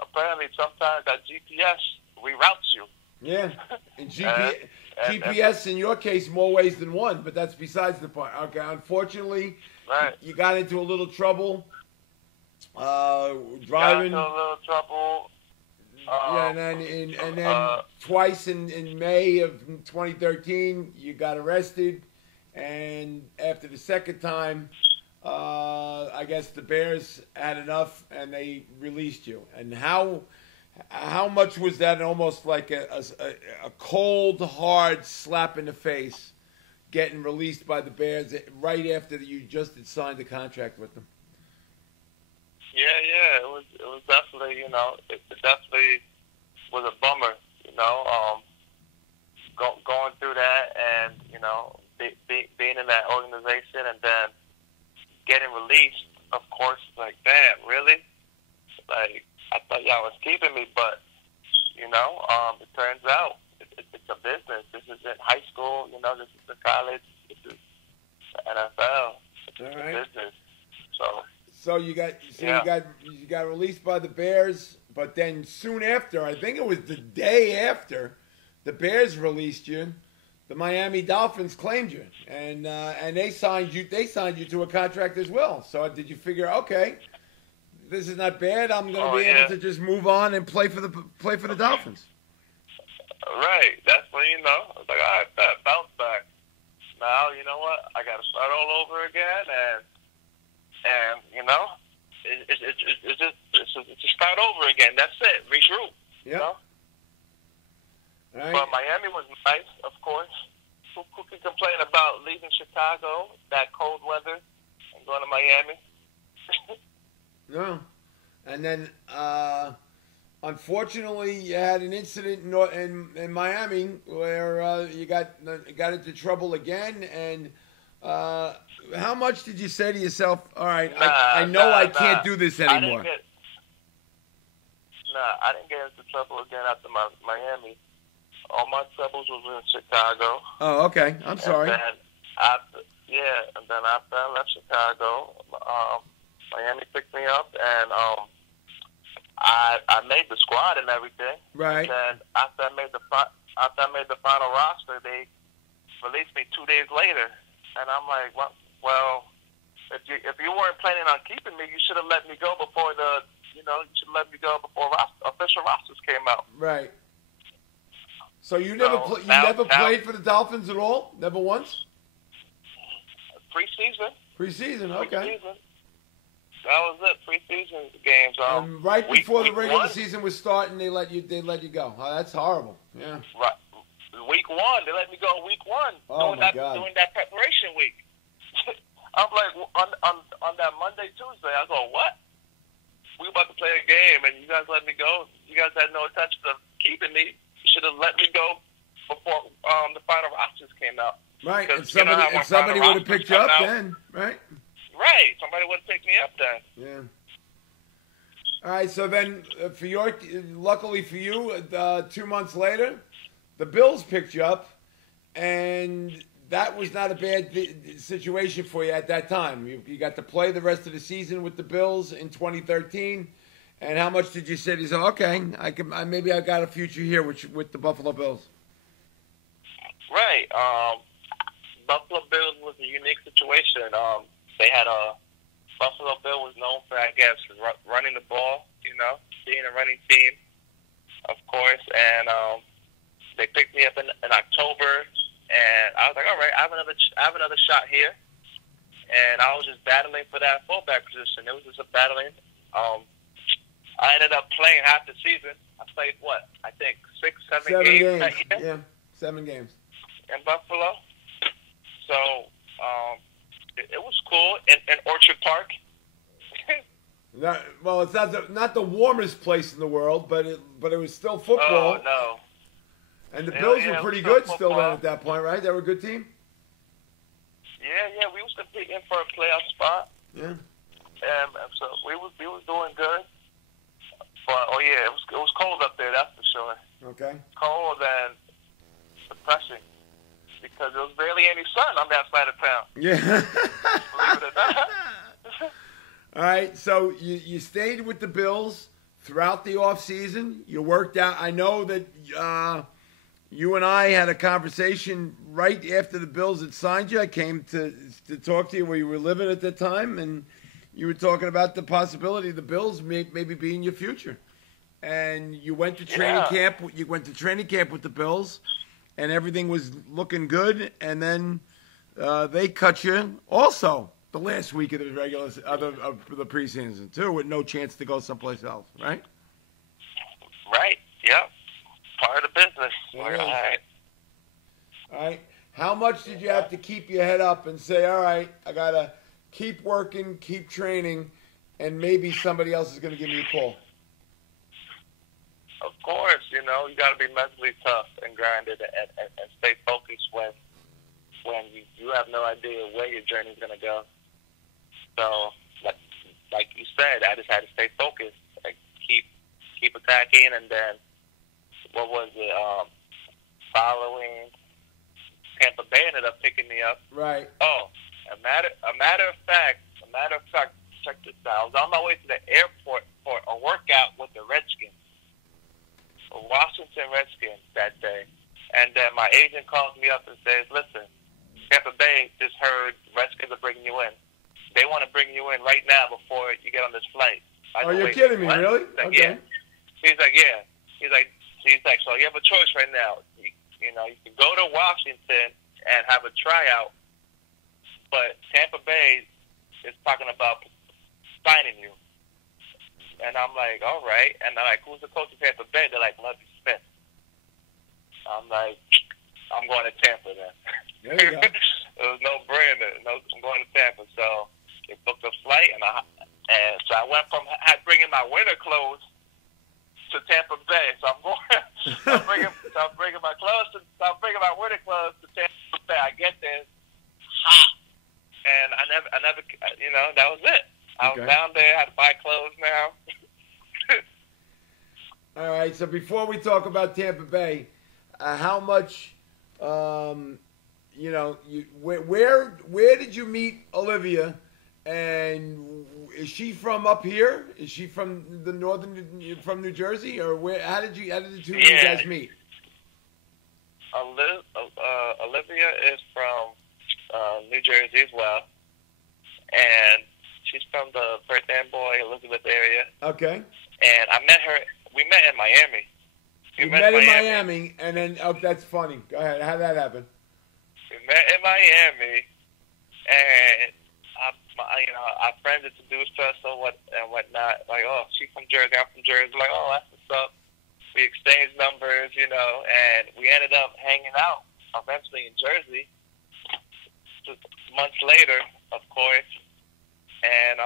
apparently sometimes that GPS reroutes you. Yeah. And GPS, in your case, more ways than one, but that's besides the point. Okay, unfortunately, you got into a little trouble driving. Got into a little trouble. And then twice in May of 2013, you got arrested. And after the second time, I guess the Bears had enough and they released you. And how much was that almost like a cold, hard slap in the face, getting released by the Bears right after you just had signed a contract with them? Yeah, it was definitely, it definitely was a bummer, going through that, and being in that organization, and then getting released. Of course, like, damn, really? Like, I thought y'all was keeping me, but it turns out it's a business. This isn't high school. This is the college. This is the NFL. It's a business. So you got released by the Bears, but then soon after, I think it was the day after, the Bears released you. The Miami Dolphins claimed you, and they signed you. They signed you to a contract as well. So did you figure, okay, this is not bad. I'm going to be able to just move on and play for the Dolphins. Right. That's when I was like, all right, bounce back. Now you know what? I got to start all over again, and it's just start over again. That's it. Regroup. Yeah. Right. But Miami was nice, of course. Who can complain about leaving Chicago, that cold weather, and going to Miami? No. And then, unfortunately, you had an incident in Miami where you got into trouble again. And how much did you say to yourself, all right, I know I can't do this anymore? I didn't get into trouble again after Miami. All my troubles was in Chicago. Oh, okay. I'm sorry. And then after I left Chicago, Miami picked me up, and I made the squad and everything. Right. And after I made the final roster, they released me 2 days later, and I'm like, well, if you weren't planning on keeping me, you should have let me go before official rosters came out. Right. So you never played for the Dolphins at all? Never once? Preseason, okay. Preseason. That was it. Preseason games. And right before the regular season was starting, they let you go. Oh, that's horrible. Yeah. Right. Week 1, they let me go. Week 1. Oh my God. During that preparation week. I'm like, on that Monday, Tuesday, I go, what? We about to play a game, and you guys let me go. You guys had no intention of keeping me. You should have let me go before the final rosters came out. Right, and somebody would have picked you up then, right? Right, somebody would have picked me up then. Yeah. All right, so then luckily for you, 2 months later, the Bills picked you up, and that was not a bad situation for you at that time. You got to play the rest of the season with the Bills in 2013. And how much did you say to yourself, okay, maybe I got a future here with the Buffalo Bills? Right. Buffalo Bills was a unique situation. They had Buffalo Bill was known for, I guess, running the ball, being a running team, of course. And they picked me up in October, and I was like, all right, I have another shot here. And I was just battling for that fullback position. It was just a battling. I ended up playing half the season. I played, I think 7 games that year? Yeah, 7 games. In Buffalo. So, it was cool in Orchard Park. It's not the warmest place in the world, but it was still football. Oh, no. And the Bills were pretty good still then at that point, right? They were a good team? Yeah, we was competing for a playoff spot. Yeah. So we was doing good. But it was cold up there, that's for sure. Okay. Cold and depressing because there was barely any sun on that side of town. Yeah. Believe it or not. All right, so you stayed with the Bills throughout the off season. You worked out. I know that you and I had a conversation right after the Bills had signed you. I came to talk to you where you were living at the time, and you were talking about the possibility of the Bills maybe being your future. And you went to training camp. You went to training camp with the Bills, and everything was looking good. And then they cut you also the last week of the preseason too, with no chance to go someplace else. Right? Right. Yep. Part of the business. All right. How much did you have to keep your head up and say, all right, I gotta keep working, keep training, and maybe somebody else is going to give me a call? Of course, you know, you got to be mentally tough and grinded and stay focused when you have no idea where your journey's going to go. So, like you said, I just had to stay focused, like keep attacking, and then what was it? Following Tampa Bay ended up picking me up. Right. Oh, a matter of fact, check this out. I was on my way to the airport for a workout with the Redskins, the Washington Redskins that day, and then my agent calls me up and says, "Listen, Tampa Bay just heard Redskins are bringing you in. They want to bring you in right now before you get on this flight." Oh, you're kidding me, really? Like, okay. Yeah. He's like, yeah. He's like, so you have a choice right now. You know, you can go to Washington and have a tryout, but Tampa Bay is talking about signing you. And I'm like, all right. And they're like, who's the coach of Tampa Bay? They're like, Lovie Smith. I'm like, I'm going to Tampa then. There you go. It was no brainer. No, I'm going to Tampa. So they booked a flight, and so I went from bringing my winter clothes to Tampa Bay. So I'm going. I'm bringing my clothes. I'm bringing my winter clothes to Tampa Bay. I get there, hot, and I never. You know, that was it. I was down there. I had to buy clothes now. All right. So before we talk about Tampa Bay, how much? You know, where did you meet Olivia, and is she from up here? Is she from from New Jersey, or where? How did the two of you guys meet? Olivia is from New Jersey as well, and she's from the Perth Amboy, Elizabeth area. Okay. And I met her. We met in Miami. You met in Miami, and then that's funny. Go ahead. How'd that happen? We met in Miami, and our friends introduced us and whatnot. Like, oh, she's from Jersey, I'm from Jersey. Like, oh, that's what's up. We exchanged numbers, you know, and we ended up hanging out eventually in Jersey. Just months later, of course, and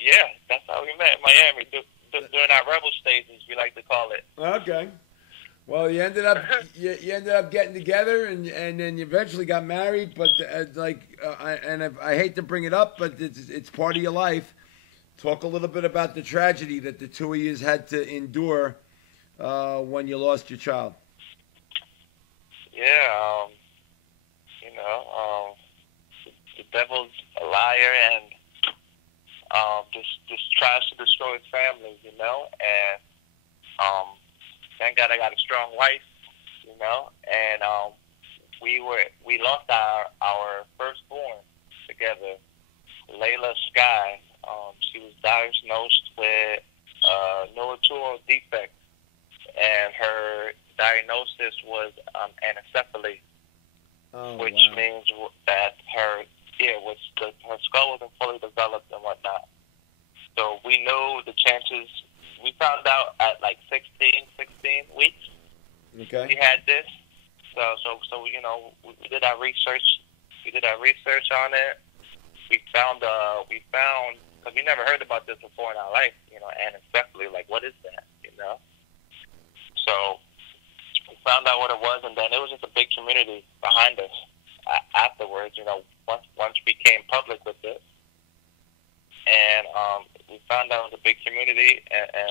yeah, that's how we met in Miami during our rebel stages, we like to call it. Okay. Well, you ended up getting together, and then you eventually got married. But I hate to bring it up, but it's part of your life. Talk a little bit about the tragedy that the two of you had to endure when you lost your child. Yeah, the devil's a liar, and just tries to destroy his family, you know, and thank God I got a strong wife, you know, and we lost our firstborn together, Layla Sky. She was diagnosed with neurotural defect, and her diagnosis was anencephaly, which means that her skull wasn't fully developed and whatnot. So we knew the chances. We found out at like 16 weeks. Okay. We had this. So you know, we did our research. We did our research on it. We found because we never heard about this before in our life. You know, anencephaly. Like, what is that? You know. So we found out what it was, and then it was just a big community behind us. Afterwards, you know, once we came public with it, and we found out it was a big community.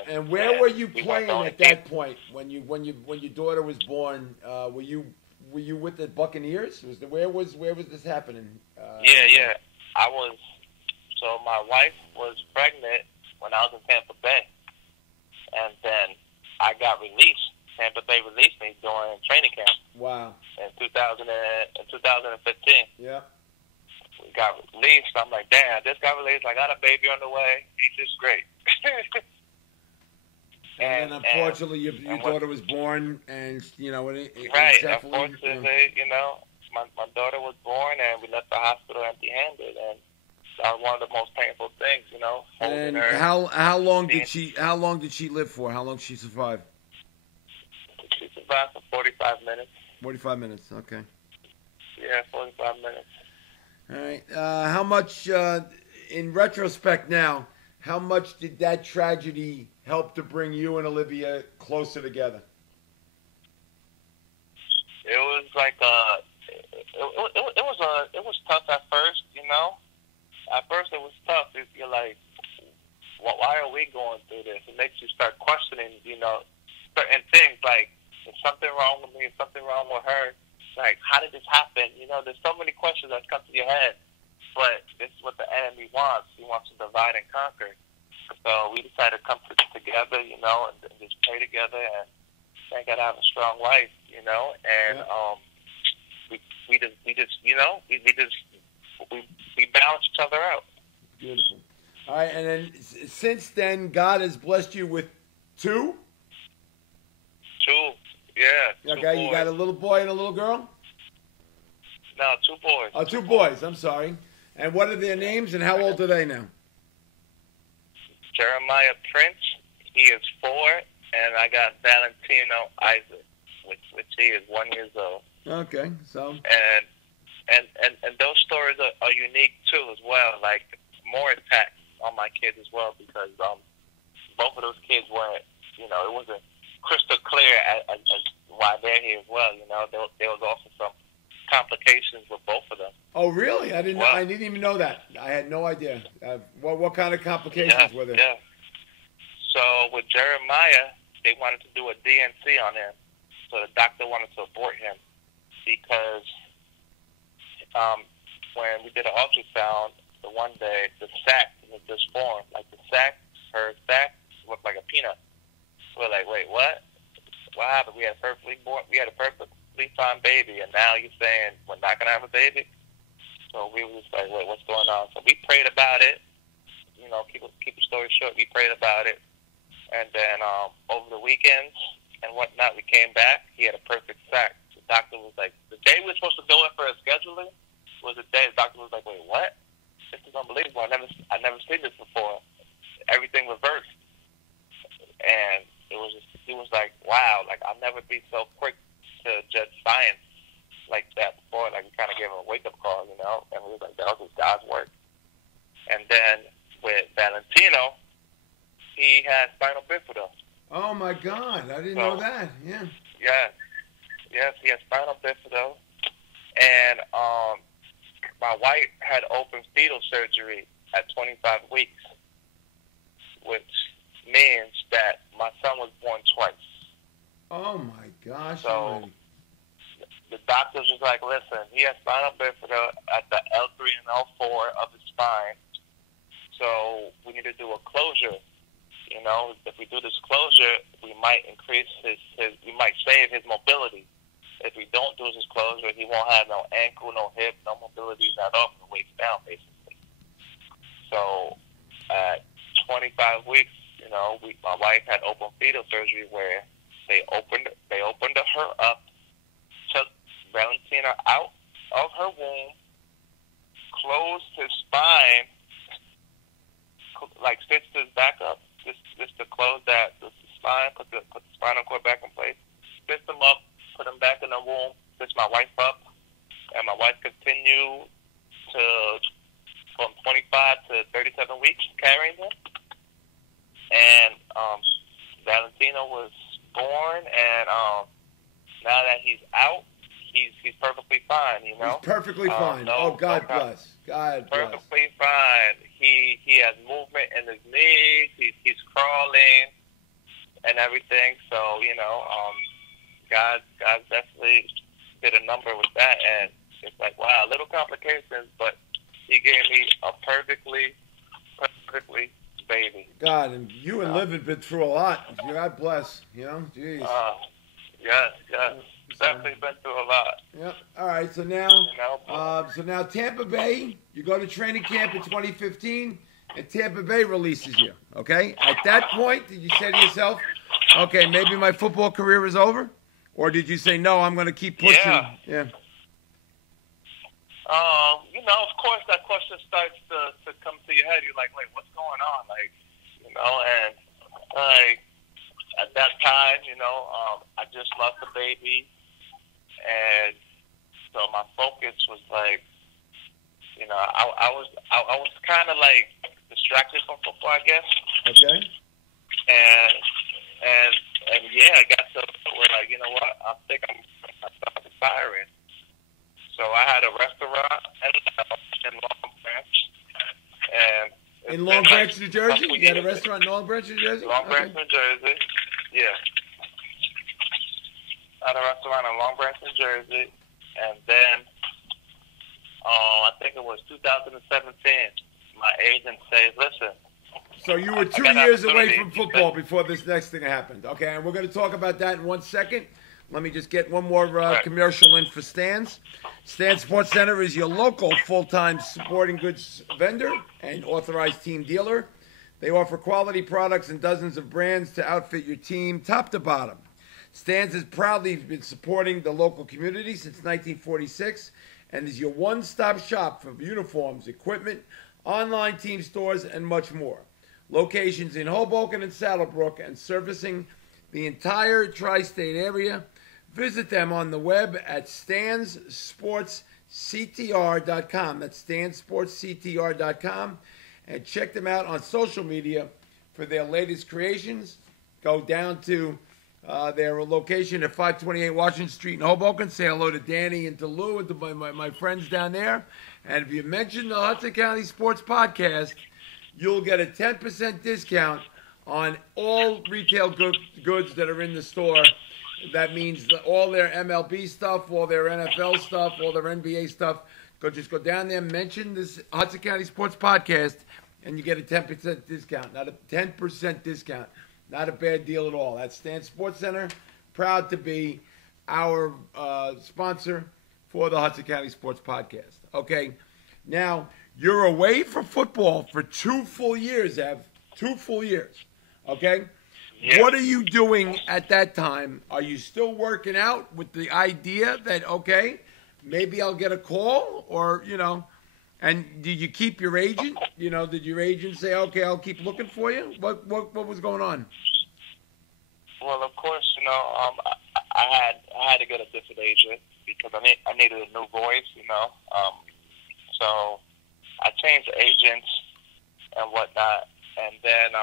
And where were you playing at that point when your daughter was born? Were you with the Buccaneers? Where was this happening? Yeah. I was. So my wife was pregnant when I was in Tampa Bay, and then I got released. Tampa Bay released me during training camp. Wow. In 2015. Yeah. We got released. I'm like, damn, I just got released. I got a baby on the way. He's just great. and then unfortunately, your daughter was born, and you know, right. Unfortunately, you know, my daughter was born, and we left the hospital empty-handed, and that was one of the most painful things, you know. And how long did she live for? How long did she survive? She survived for 45 minutes. 45 minutes, okay. Yeah, 45 minutes. All right. How much, in retrospect now, how much did that tragedy helped to bring you and Olivia closer together? It was like it was tough at first, you know. At first, it was tough. You're like, why are we going through this? It makes you start questioning, you know, certain things like, is something wrong with me? Is something wrong with her? Like, how did this happen? You know, there's so many questions that come to your head. But this is what the enemy wants. He wants to divide and conquer. So we decided to come together, you know, and just pray together. And thank God I have a strong wife, you know. And we just you know, we balance each other out. Beautiful. All right, and then since then, God has blessed you with two? Two, yeah. Okay, you got a little boy and a little girl? No, 2 boys. Oh, 2 boys, I'm sorry. And what are their names and how old are they now? Jeremiah Prince, he is 4, and I got Valentino Isaac, which he is 1 year old. Okay, so. And those stories are unique too as well. Like more attacks on my kids as well because both of those kids weren't, you know, it wasn't crystal clear as why they're here as well. You know, there was also some complications with both of them. Oh, really? I didn't even know that. I had no idea. What kind of complications were there? Yeah. So with Jeremiah, they wanted to do a DNC on him. So the doctor wanted to abort him because when we did an ultrasound, the one day the sac was disformed. Like her sac looked like a peanut. So we're like, wait, what? What happened? We had a perfectly fine baby, and now you're saying we're not gonna have a baby? So we were just like, wait, what's going on? So we prayed about it. You know, keep the story short. We prayed about it, and then over the weekends and whatnot, we came back. He had a perfect sac. The doctor was like, the day we were supposed to go in for a scheduling was the day the doctor was like, wait, what? This is unbelievable. I never seen this before. Everything reversed, and it was like, wow. Like I'll never be so quick to judge science like that before. Like we kind of gave him a wake up call, you know, and we was like, that was just God's work. And then with Valentino, he had spinal bifida. Oh my God, I didn't know that. Yeah. Yes, he had spinal bifida, and my wife had open fetal surgery at 25 weeks, which means that my son was born twice. Oh my gosh. So the doctors was like, listen, he has spinal bifida at the L3 and L4 of his spine, so we need to do a closure. You know, if we do this closure, we might increase we might save his mobility. If we don't do this closure, he won't have no ankle, no hip, no mobility, not off the waist down, basically. So at 25 weeks, you know, my wife had open fetal surgery where they opened her up, took Valentina out of her womb, closed his spine, like stitched his back up, just to close the spine, put the spinal cord back in place, stitched him up, put him back in the womb, stitched my wife up, and my wife continued from 25 to 37 weeks carrying him. And Valentino was born, and now that he's out, he's perfectly fine, you know? He's perfectly fine. God bless. God bless. Perfectly fine. He has movement in his knees. He's crawling and everything. So, you know, God definitely did a number with that. And it's like, wow, little complications, but he gave me a perfectly baby. God, and you and Liv have been through a lot. God bless, you know? Jeez. Yes. Definitely been through a lot. Yep. All right. So now, Tampa Bay. You go to training camp in 2015, and Tampa Bay releases you. Okay. At that point, did you say to yourself, "Okay, maybe my football career is over," or did you say, "No, I'm going to keep pushing"? Yeah. You know, of course, that question starts to come to your head. You're like, "Wait, what's going on?" Like, you know, and like at that time, you know, I just lost a baby. And so my focus was like, you know, I was kind of like distracted from football, I guess. Okay. and yeah, I got to where like, you know what? I think I'm retiring. So I had a restaurant in Long Branch, and in Long Branch, New Jersey. You had a restaurant in Long Branch, New Jersey. Long Branch, New Jersey. Yeah. I had a restaurant in Long Branch, New Jersey, and then I think it was 2017. My agent says, "Listen." So you were 2 years away from football before this next thing happened. Okay, and we're going to talk about that in 1 second. Let me just get one more commercial in for Stan's. Stan's Sports Center is your local full-time sporting goods vendor and authorized team dealer. They offer quality products and dozens of brands to outfit your team top to bottom. Stan's has proudly been supporting the local community since 1946 and is your one-stop shop for uniforms, equipment, online team stores, and much more. Locations in Hoboken and Saddlebrook and servicing the entire tri-state area. Visit them on the web at stansportsctr.com. That's stansportsctr.com. And check them out on social media for their latest creations. Go down to their location at 528 Washington Street in Hoboken. Say hello to Danny and to Lou and to my friends down there. And if you mention the Hudson County Sports Podcast, you'll get a 10% discount on all retail goods that are in the store. That means all their MLB stuff, all their NFL stuff, all their NBA stuff. Just go down there, mention this Hudson County Sports Podcast, and you get a 10% discount. Not a 10% discount. Not a bad deal at all. That's Stan Sports Center. Proud to be our sponsor for the Hudson County Sports Podcast. Okay, now you're away from football for 2 full years, Ev. 2 full years. Okay? Yeah. What are you doing at that time? Are you still working out with the idea that, okay, maybe I'll get a call or, and did you keep your agent? Did your agent say, okay, I'll keep looking for you? What was going on? Well, of course, I had to get a different agent because I needed a new voice, so I changed agents and whatnot, and then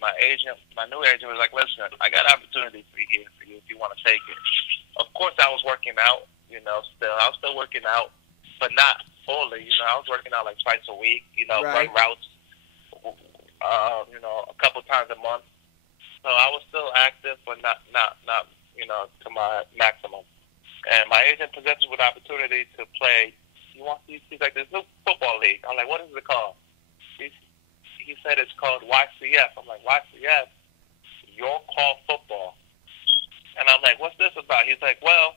my new agent was like, listen, I got an opportunity for you if you want to take it. Of course, I was working out, I was still working out, but not fully, I was working out like twice a week, right. Run routes, a couple times a month. So I was still active, but not to my maximum. And my agent presented with opportunity to play. He's like, this new football league. I'm like, what is it called? He said it's called YCF. I'm like, YCF? Your Call Football. And I'm like, what's this about? He's like, well,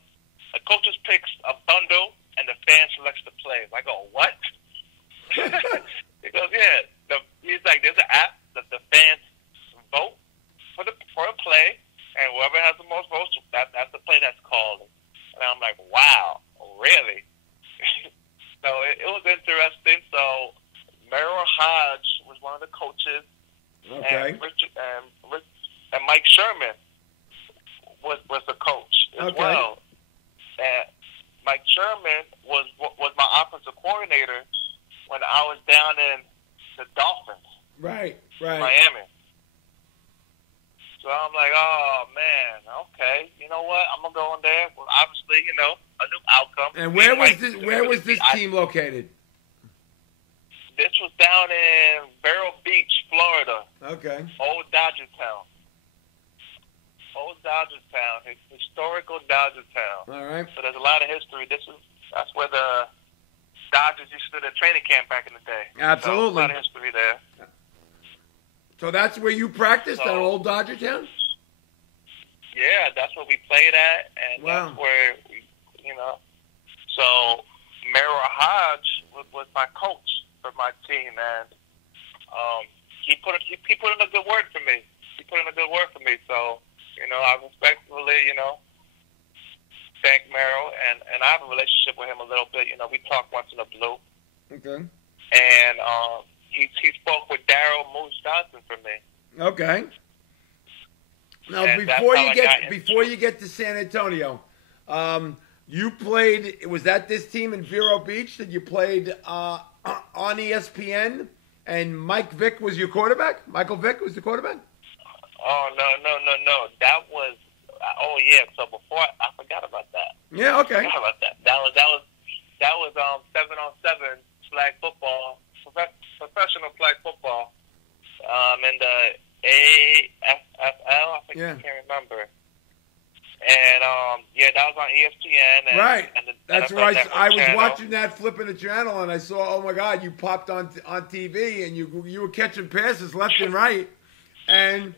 the coaches picks a bundle and the fan selects the plays. I go, what? He goes, yeah. He's like, there's an app that the fans vote for a play, and whoever has the most votes, that's the play that's called. And I'm like, wow, really? So it was interesting. So Merrill Hodge was one of the coaches, okay. and Mike Sherman was the coach as well. And Mike Sherman was my offensive coordinator when I was down in the Dolphins, right, Miami. So I'm like, oh man, okay, you know what? I'm gonna go in there. Well, obviously, a new outcome. And where was this team located? This was down in Vero Beach, Florida. Okay. Old Dodger Town, historical Dodger Town. All right. So there's a lot of history. That's where the Dodgers used to do their training camp back in the day. Absolutely. So a lot of history there. So that's where you practiced, at Old Dodger Town? Yeah, that's where we played at, and wow. That's where, So Merrill Hodge was my coach for my team, and he put in a good word for me. So, I respectfully, thank Merrill, and I have a relationship with him a little bit. We talk once in a blue. Okay. And he spoke with Daryl Moose Johnson for me. Okay. Now, and before you get to San Antonio, you played. Was that this team in Vero Beach that you played on ESPN? And Mike Vick was your quarterback. Michael Vick was the quarterback. Oh no. That was. Oh yeah. So before I forgot about that. Yeah. Okay. I forgot about that. That was 7-on-7 flag football, professional flag football. In the AFFL. I think I can't remember. And that was on ESPN. And, right. And the That's NFL right. I was channel. watching that, flipping the channel, and I saw, oh my God, you popped on TV, and you were catching passes left and right, and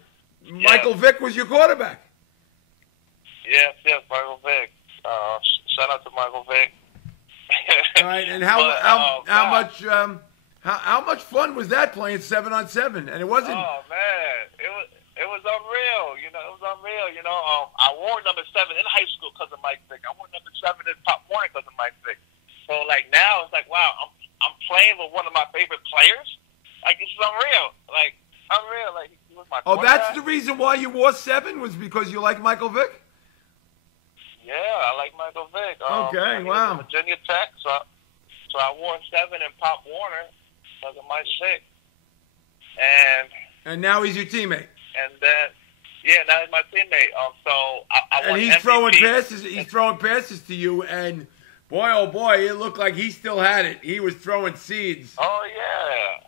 Michael Vick was your quarterback. Yes, Michael Vick. Shout out to Michael Vick. All right, and how much fun was that playing 7-on-7? And it wasn't. Oh man, it was unreal. It was unreal. I wore number 7 in high school because of Mike Vick. I wore number 7 in Pop Warner because of Mike Vick. So like now it's like, wow, I'm playing with one of my favorite players. Like this is unreal. Like unreal. Like he was my. Oh, that's the reason why you wore 7 was because you like Michael Vick. Yeah, I like Michael Vick. Okay, wow. Virginia Tech, so I wore 7 in Pop Warner because of Mike Vick. And now he's your teammate. And then, now he's my teammate. So I and he's throwing passes. He's throwing passes to you, and boy, oh boy, it looked like he still had it. He was throwing seeds. Oh yeah.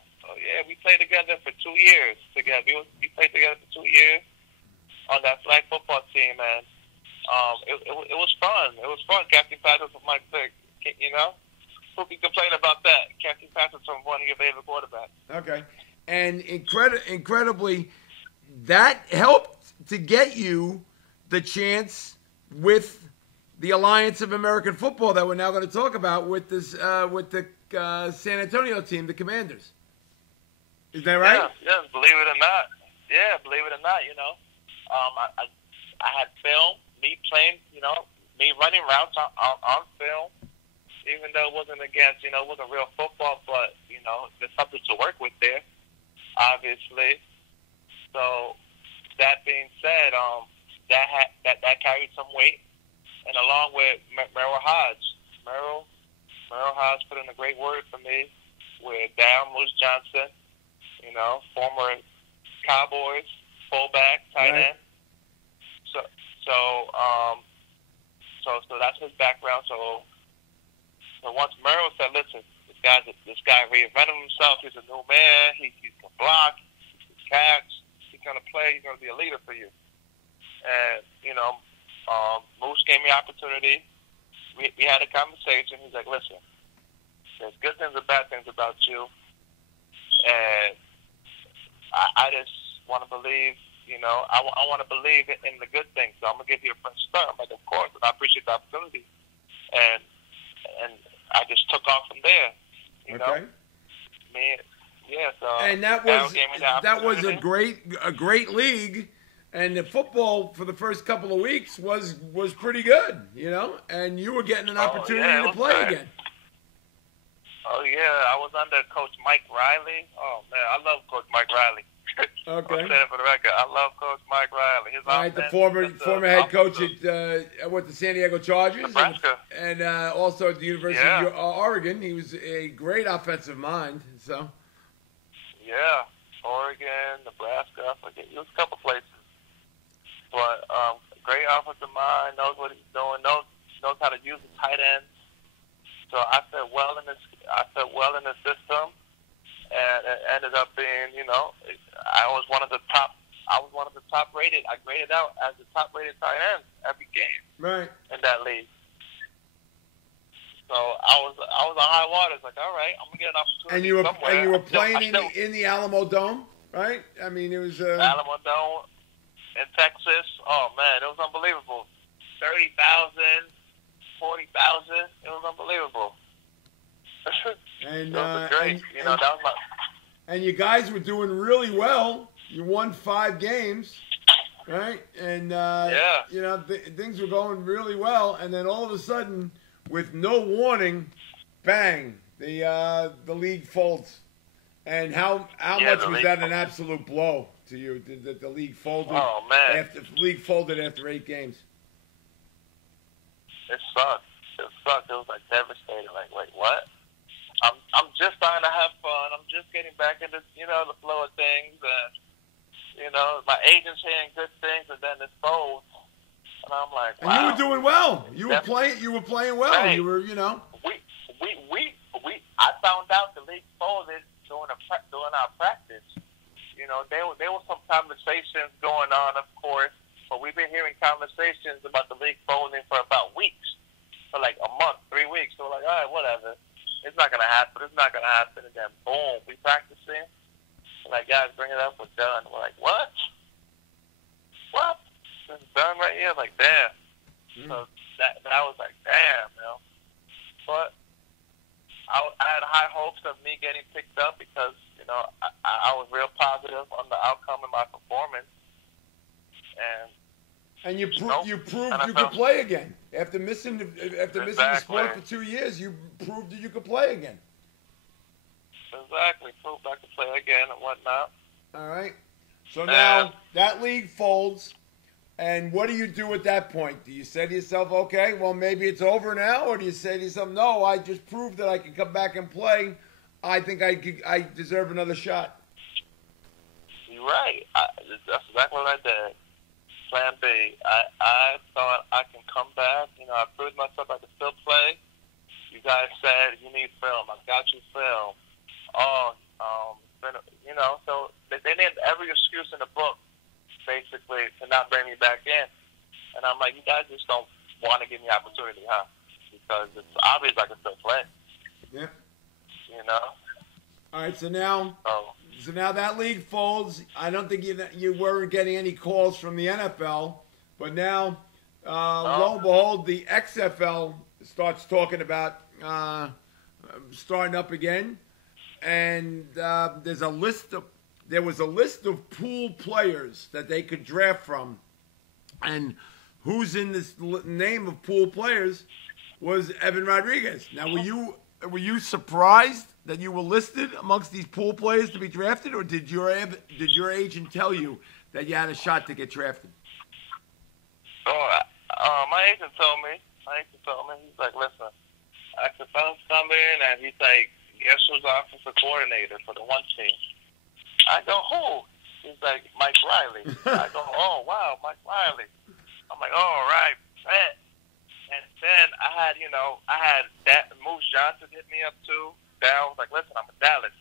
We played together for 2 years together. We played together for 2 years on that flag football team, and it was fun. It was fun. Captain Patrick with Mike Vick. Who can complain about that? Captain Patrick from one of your favorite quarterbacks. Okay. And incredibly, that helped to get you the chance with the Alliance of American Football that we're now going to talk about with this with the San Antonio team, the Commanders. Is that right? Yeah, believe it or not. Yeah, believe it or not, I had film, me playing, me running routes on film, even though it wasn't against, it wasn't real football, but, there's something to work with there, obviously. So, that being said, that carried some weight, and along with Merrill Hodge. Merrill Hodge put in a great word for me with Darren Moose Johnson, former Cowboys, fullback, tight end. So that's his background. So once Merrill said, "Listen, this guy reinvented himself. He's a new man. He can block, he can catch. He's gonna play. He's gonna be a leader for you." And Moose gave me opportunity. We had a conversation. He's like, "Listen, there's good things and bad things about you, and I just want to believe." I want to believe in the good things, so I'm going to give you a fresh start. I'm like, of course, and I appreciate the opportunity. And I just took off from there, Okay. So and that was a great league, and the football for the first couple of weeks was pretty good, and you were getting an opportunity to play again. Oh, yeah, I was under Coach Mike Riley. Oh, man, I love Coach Mike Riley. Okay. I'm saying for the record, I love Coach Mike Riley. The former head coach at the San Diego Chargers, Nebraska, and also at the University of Oregon. He was a great offensive mind. So. Yeah, Oregon, Nebraska. I forget. He was a couple places, but great offensive mind. Knows what he's doing. Knows how to use the tight ends. So I fit well in the system. And it ended up being, I was one of the top rated. I graded out as the top rated tight end every game. Right. In that league. So I was on high waters. Like, all right, I'm gonna get an opportunity somewhere. And you were playing in the Alamo Dome, right? I mean, it was Alamo Dome in Texas. Oh man, it was unbelievable. 30,000, 40,000. It was unbelievable. And that was great. That was my. And you guys were doing really well. You won 5 games, right? And things were going really well. And then all of a sudden, with no warning, bang! The league folds. And how much was that an absolute blow to you? That the league folded? Oh man! The league folded after 8 games. It sucked. It was like devastating. Like, wait, what? I'm just starting to have fun. I'm just getting back into the flow of things, and You know, my agent's hearing good things, and then it folds. And I'm like, wow. And you were doing well. You were playing well. Right. You were, you know. I found out the league folded during our practice. You know, there were some conversations going on, of course, but we've been hearing conversations about the league folding for about weeks, for like a month, 3 weeks. So we're like, all right, whatever. It's not gonna happen. It's not gonna happen. And then boom, we practicing. We're like, guys, bring it up. We're done. We're like, what? What? It's done right here. Like, damn. So that was like, damn, you know. But I had high hopes of me getting picked up because, you know, I was real positive on the outcome of my performance. And you proved you could play again. After missing the sport for 2 years, you proved that you could play again. Exactly. Proved I could play again and whatnot. All right. So now that league folds. And what do you do at that point? Do you say to yourself, okay, well, maybe it's over now? Or do you say to yourself, no, I just proved that I can come back and play. I think I deserve another shot. You're right. That's exactly what I did. Plan B. I thought I can come back. You know, I proved myself I could still play. You guys said you need film. I got you film. You know, so they named every excuse in the book, basically, to not bring me back in. And I'm like, you guys just don't want to give me opportunity, huh? Because it's obvious I can still play. Yeah. You know? All right, so now that league folds. I don't think you weren't getting any calls from the NFL, but now, lo and behold, the XFL starts talking about starting up again. And there was a list of pool players that they could draft from, and who's in this name of pool players was Evan Rodriguez. Now, were you surprised that you were listed amongst these pool players to be drafted, or did your agent tell you that you had a shot to get drafted? My agent told me. He's like, listen, XFL's coming, and he's like, guess who's offensive coordinator for the one team? I go, who? He's like, Mike Riley. I go, oh, wow, Mike Riley. I'm like, all right, bet. And then I had that Moose Johnson hit me up too. Down, was like, listen, I'm in Dallas,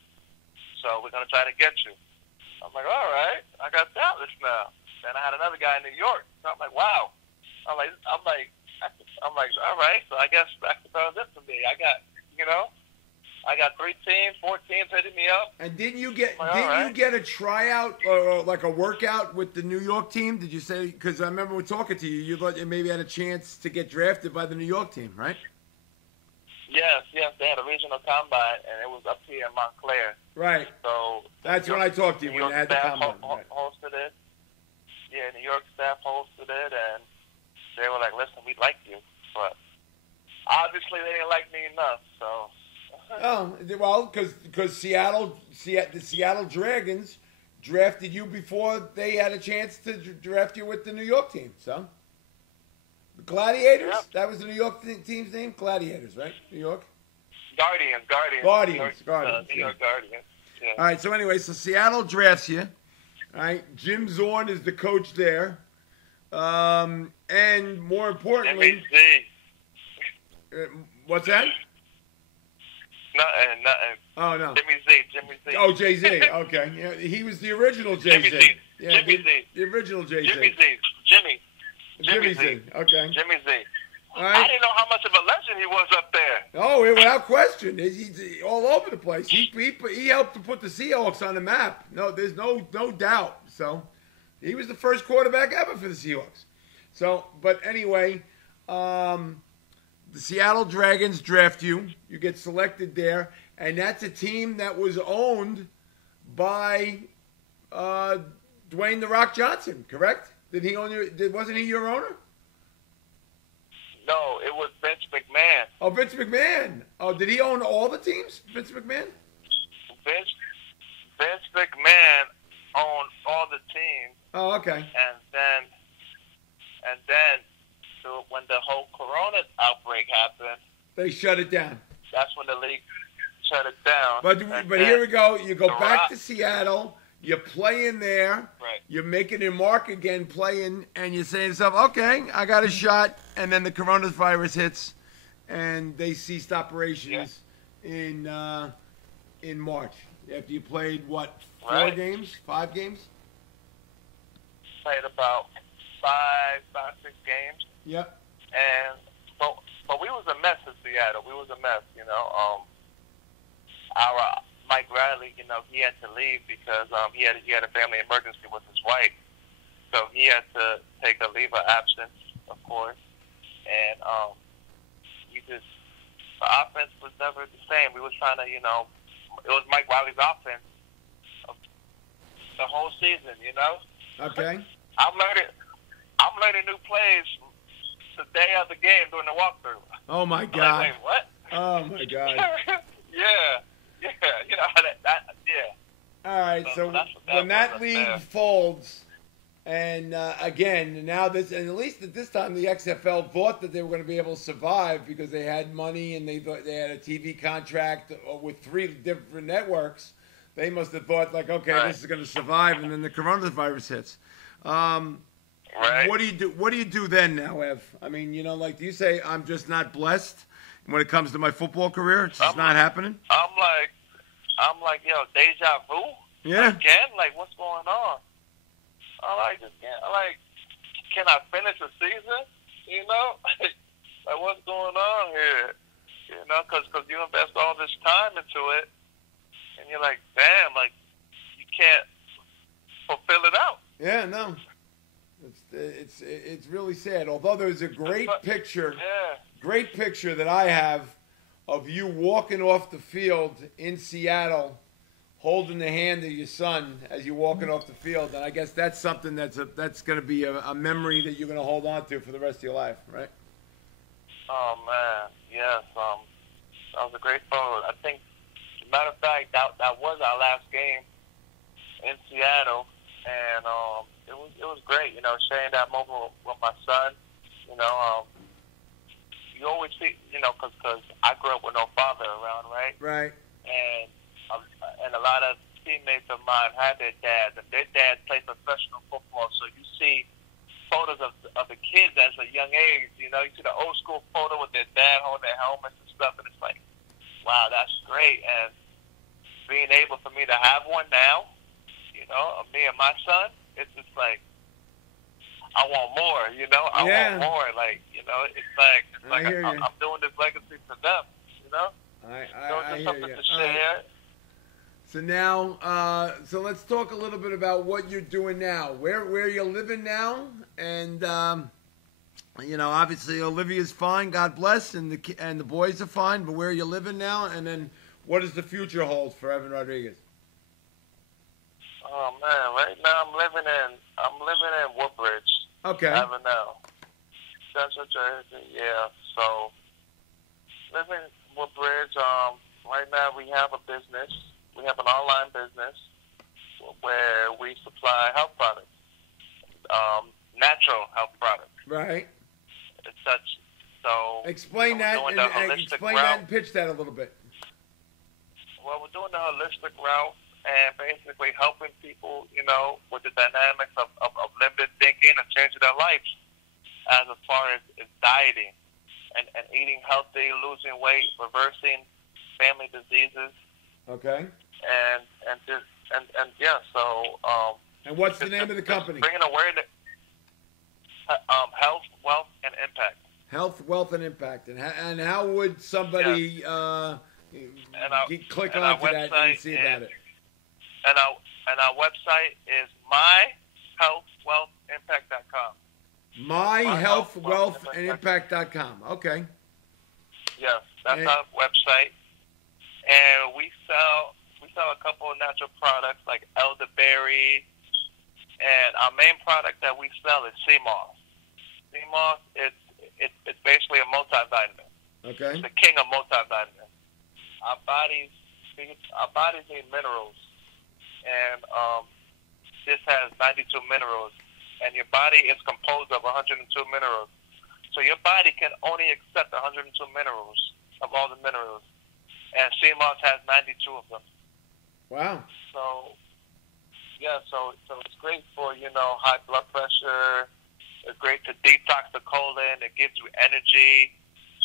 so we're going to try to get you. I'm like, all right, I got Dallas now. Then I had another guy in New York. So I'm like, wow. I'm like, all right, so I guess that's it for me. I got 3 teams, 4 teams hitting me up. And didn't you get a tryout or like a workout with the New York team? Did you say? Because I remember we're talking to you. You thought you maybe had a chance to get drafted by the New York team, right? Yes. They had a regional combine, and it was up here in Montclair. Right. So that's when I talked to you when you had the combine. Hosted it. Yeah, New York staff hosted it, and they were like, "Listen, we like you," but obviously they didn't like me enough. So. Oh, well, because the Seattle Dragons drafted you before they had a chance to draft you with the New York team. So, the Gladiators, yep. That was the New York team's name? Gladiators, right? New York? Guardians. New York Guardians. Yeah. All right, so anyway, so Seattle drafts you. All right, Jim Zorn is the coach there. And more importantly... what's that? Nothing. Oh, no. Jimmy Z. Oh, Jay-Z. Okay. Yeah, he was the original Jay-Z. Jimmy Z. The original Jay-Z. Jimmy Z. Okay. Jimmy Z. All right. I didn't know how much of a legend he was up there. Oh, without question. He's all over the place. He helped to put the Seahawks on the map. No, there's no doubt. So, he was the first quarterback ever for the Seahawks. So, but anyway, the Seattle Dragons draft you. You get selected there, and that's a team that was owned by Dwayne "The Rock" Johnson. Correct? Did he own you? Wasn't he your owner? No, it was Vince McMahon. Oh, Vince McMahon. Oh, did he own all the teams? Vince McMahon. Vince McMahon owned all the teams. Oh, okay. And then. So when the whole corona outbreak happened, they shut it down. That's when the league shut it down. But here we go. You go back to Seattle. You're playing there. Right. You're making your mark again playing, and you're saying to yourself, okay, I got a shot. And then the coronavirus hits, and they ceased operations in March. After you played, what, 4 games? 5 games? Played about 5, 6 games. Yep. And but we was a mess in Seattle. We was a mess, you know. Our Mike Riley, you know, he had to leave because he had a family emergency with his wife, so he had to take a leave of absence, of course. And the offense was never the same. We was trying to, you know, it was Mike Riley's offense the whole season, you know. Okay. I'm learning new plays the day of the game during the walkthrough. Oh my God! Like, wait, what? Oh my God! Yeah, you know that. Yeah. All right, so when that league folds, and again, now this, and at least at this time, the XFL thought that they were going to be able to survive because they had money and they thought they had a TV contract with 3 different networks. They must have thought like, okay, this is going to survive, and then the coronavirus hits. Right. What do you do? What do you do then now, Ev? I mean, you know, like, do you say I'm just not blessed when it comes to my football career? It's just not happening. I'm like, yo, deja vu. Yeah. Again, like, what's going on? Can I finish the season? You know, like, what's going on here? You know, because you invest all this time into it, and you're like, damn, like, you can't fulfill it out. Yeah, no. It's really sad. Although there's a great picture that I have of you walking off the field in Seattle, holding the hand of your son as you're walking off the field, and I guess that's something that's going to be a memory that you're going to hold on to for the rest of your life, right? Oh man, yes. That was a great photo. I think, as a matter of fact, that was our last game in Seattle, and it was great, you know, sharing that moment with my son. You know, you always see, you know, because I grew up with no father around, right? Right. And a lot of teammates of mine had their dads, and their dads played professional football. So you see photos of the kids at a young age. You know, you see the old school photo with their dad holding their helmets and stuff, and it's like, wow, that's great. And being able for me to have one now, you know, of me and my son, it's just like, I want more, you know. I want more, like, you know. It's like I'm doing this legacy for them, you know. I hear something you. to share. So now, so let's talk a little bit about what you're doing now. Where you're living now, and you know, obviously Olivia's fine, God bless, and the boys are fine. But where you're living now, and then what does the future hold for Evan Rodriguez? Oh man, right now I'm living in Woodbridge. Okay. Avenel. Central Jersey, yeah. So living in Woodbridge, right now we have a business. We have an online business where we supply health products. Natural health products. Right. It's such so explain that and pitch that a little bit. Well, we're doing the holistic route and basically helping people, you know, with the dynamics of limited thinking and changing their lives as far as dieting and eating healthy, losing weight, reversing family diseases. Okay. And yeah, so and what's the name of the company? Bringing awareness. Health, wealth, and impact. Health, wealth, and impact. And how would somebody click onto that and see about it? And our website is myhealthwealthimpact.com. myhealthwealthandimpact.com. Okay. Yes, that's our website. And we sell a couple of natural products like elderberry, and our main product that we sell is sea moss. Sea moss, it's basically a multivitamin. Okay. It's the king of multivitamins. Our bodies need minerals, and this has 92 minerals, and your body is composed of 102 minerals. So your body can only accept 102 minerals of all the minerals, and sea moss has 92 of them. Wow. So yeah, so it's great for, high blood pressure. It's great to detox the colon. It gives you energy.